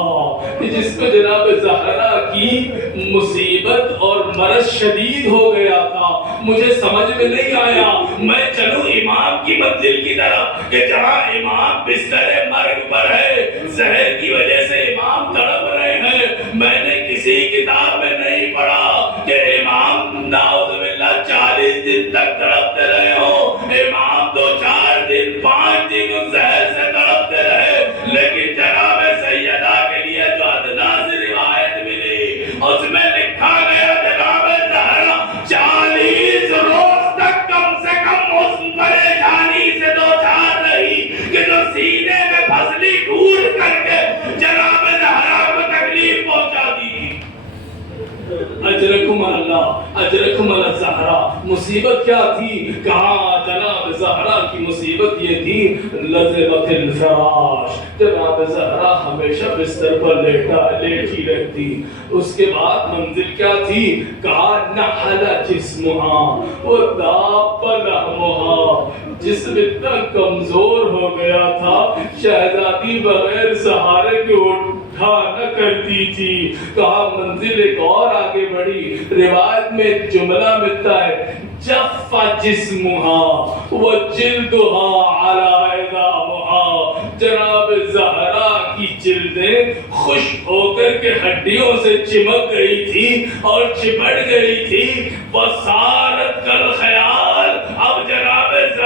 کہ جس کو جناب زہرا کی مصیبت اور مرض شدید ہو گیا تھا۔ مجھے سمجھ میں نہیں آیا، میں چلوں امام کی منزل کی طرف کہ جہاں امام بستر مرگ پر ہے، زہر کی وجہ سے امام تڑپ رہے ہیں۔ میں نے کسی کتاب میں نہیں پڑھا کہ امام نعوذ باللہ 40 دن تک تڑپتے رہے ہوں، امام 2-4 دن 5 دن اس زہر سے تڑپتے رہے، لیکن جناب سیدہ کے لیے جو ادنا سی روایت ملی اس میں لکھا گیا جناب زہرا 40 روز تک کم سے کم اس پریشانی سے دوچار رہی کہ جو سینے میں پھسلی ڈھونڈ کر کے جناب زہرا کو تکلیف پہنچا دی۔ اجرکم اللہ اجرکم اللہ زہرا، مصیبت کیا تھی؟ کہا جناب زہرا کی مصیبت یہ تھی لذبت الفراش، جناب زہرا ہمیشہ بستر پر لیٹی رہتی۔ اس کے بعد منزل کیا تھی؟ کہا نحل جسمہا وذاب لحمہا، جسم اتنا کمزور ہو گیا تھا شہزادی بغیر سہارے کے اٹھا نہ کرتی تھی۔ کہا منزل ایک اور آگے بڑھی، روایت میں جملہ ملتا ہے جف جسمہا وجلدہا علی عظامہا، جناب زہرا کی جلدیں خشک ہو کر کے ہڈیوں سے چمک گئی تھی اور چپٹ گئی تھی۔ وصارت کالخیال، اب جناب زہرا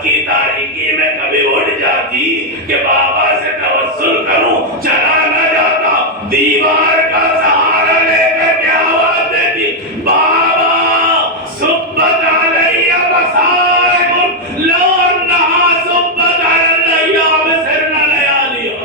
رات کی تاریکی میں کبھی اٹھ جاتی کہ بابا سے توسل کروں، چلا نہ جاتا، دیوار کا سہارا لے کر کے آواز دیتی، بابا صبت علیہ مسائب لو انہا صبت علیہ بسرنا لیالیا۔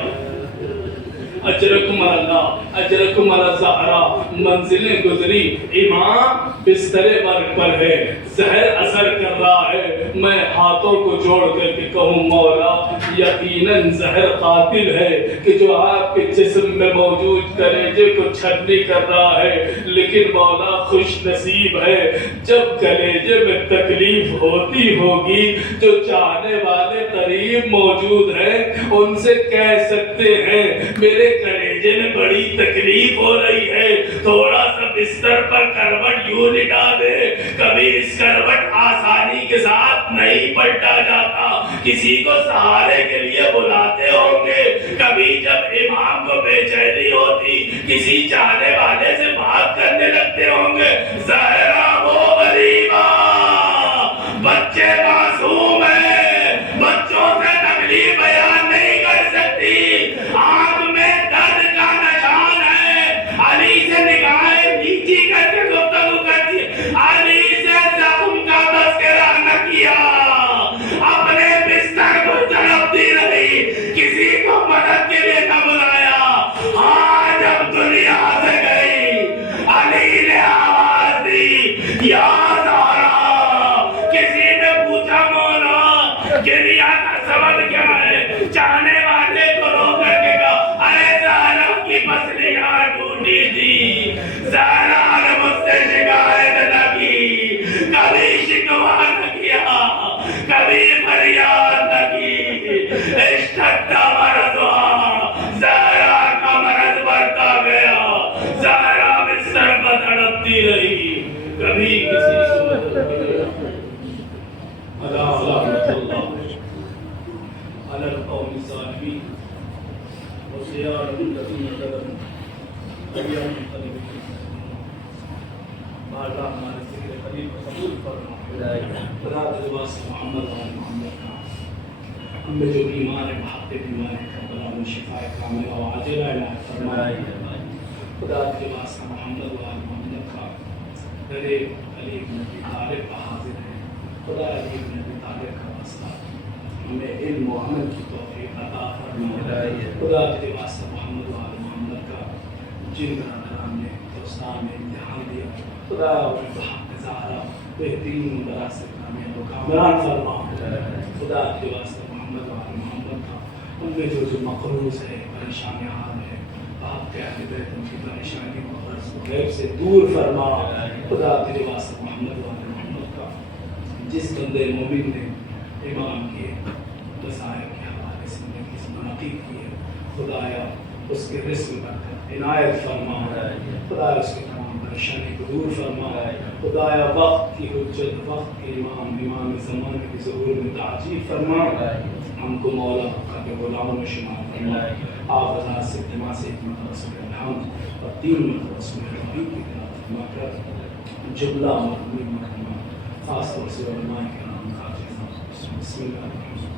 اجرکم اللہ، اجرکم الزہرا، منزلیں گزری، امام بستر مرگ پر ہے، زہر اثر کر رہا ہے، میں ہاتھوں کو جوڑ کر کے کہوں مولا یقیناً زہر قاتل ہے کہ جو آپ کے جسم میں موجود کلیجے کو چھٹنی کر رہا ہے، لیکن مولا خوش نصیب ہے جب کلیجے میں تکلیف ہوتی ہوگی، جو چاہنے والے قریب موجود ہیں ان سے کہہ سکتے ہیں میرے کلیجے میں بڑی تکلیف ہو رہی ہے، تھوڑا سا بستر پر کروٹ یوں لٹا دے، کبھی اس کروٹ آسانی کے ساتھ نہیں پلٹا جاتا، کسی کو سہارے کے لیے بلاتے ہوں گے، کبھی جب امام کو بے چینی ہوتی کسی چاہنے والے سے بات کرنے لگتے ہوں گے، زہرا وہ غریبا، بچے معصوم ہیں، بچوں سے تکلیف بیان نہیں کر سکتی، آنکھ میں درد کا نشان ہے، علی سے نگاہیں نیچی کر کے گفتگو کرتی ہے، علی سے زخم کا تذکرہ نہ کیا، اپنے بستر کو تڑپتی رہی، کسی کو مدد کے لیے نہ بلایا، ہاں جب دنیا سے گئی علی نے آواز دی یا زہرا، کسی نے پوچھا مولا گریہ کا سبب کیا ہے، چاہنے والے کو رو کر کے کہا ارے زہرا کی پسلیاں ٹوٹی تھی، زہرا نے مجھ سے شکایت نہ کی، کبھی شکوہ نہ کیا، کبھی فریاد نہ کی، اشتد مرضها، زہرا کا مرض بڑھتا گیا، زہرا بستر پر تڑپتی رہی، کبھی کسی کو مدد کے لیے رحمت اللہ علی القوم الظالمین وخيار الذين ظلموا أيام منقلبون، بارگاہ ہمارے ذکر قریب کو قبول فرما، خدا کے واسطے محمد و محمد کا ہم میں جو بیمار ہے بھاگتے بیمار ہے کربلا میں شفاء کاملہ و عاجلہ عنایت فرمائے، خدا کے واسطے محمد و محمد کا درے علی بن ابی طالب کا حاضر ہے، خدا علی بن ابی طالب کا واسطہ ہمیں علم و عمل کی توفیق عطا فرمائے، خدا کے واسطے محمد و محمد کا جن برادران نے دوستان نے امتحان دیا، خدا اپنے بحق زہرا بہترین مدرسے کامیاب و کامران فرما، خدا کے واسطے محمد و محمد کا ان میں جو مقروض ہے پریشان حال ہے، آپ کے اہل بیت ان کی پریشانی و قرض و غیب سے دور فرما، خدا کے واسطے محمد و محمد کا جس بندے مومن نے امام کے مسائل کے حوالے سے زندگی سے منعقد کی ہے، خدایا اس کے رزق میں برکت عنایت فرما، خدایا اس کے تمام پریشانی کو دور فرما، خدایا وقت کی حجت، وقت کے امام زمانے کے ظہور میں تعجیل فرما، ہم کو مولا کے غلاموں میں شمار فرما، آپ ازاد سے اجتماع سے حکمت رسول الحمد اور 3 مرتبہ رسول الحبیب کی طرف فرما کر جملہ مرحومین مرحومہ خاص طور سے علماء کرام، بسم اللہ الرحمن الرحیم۔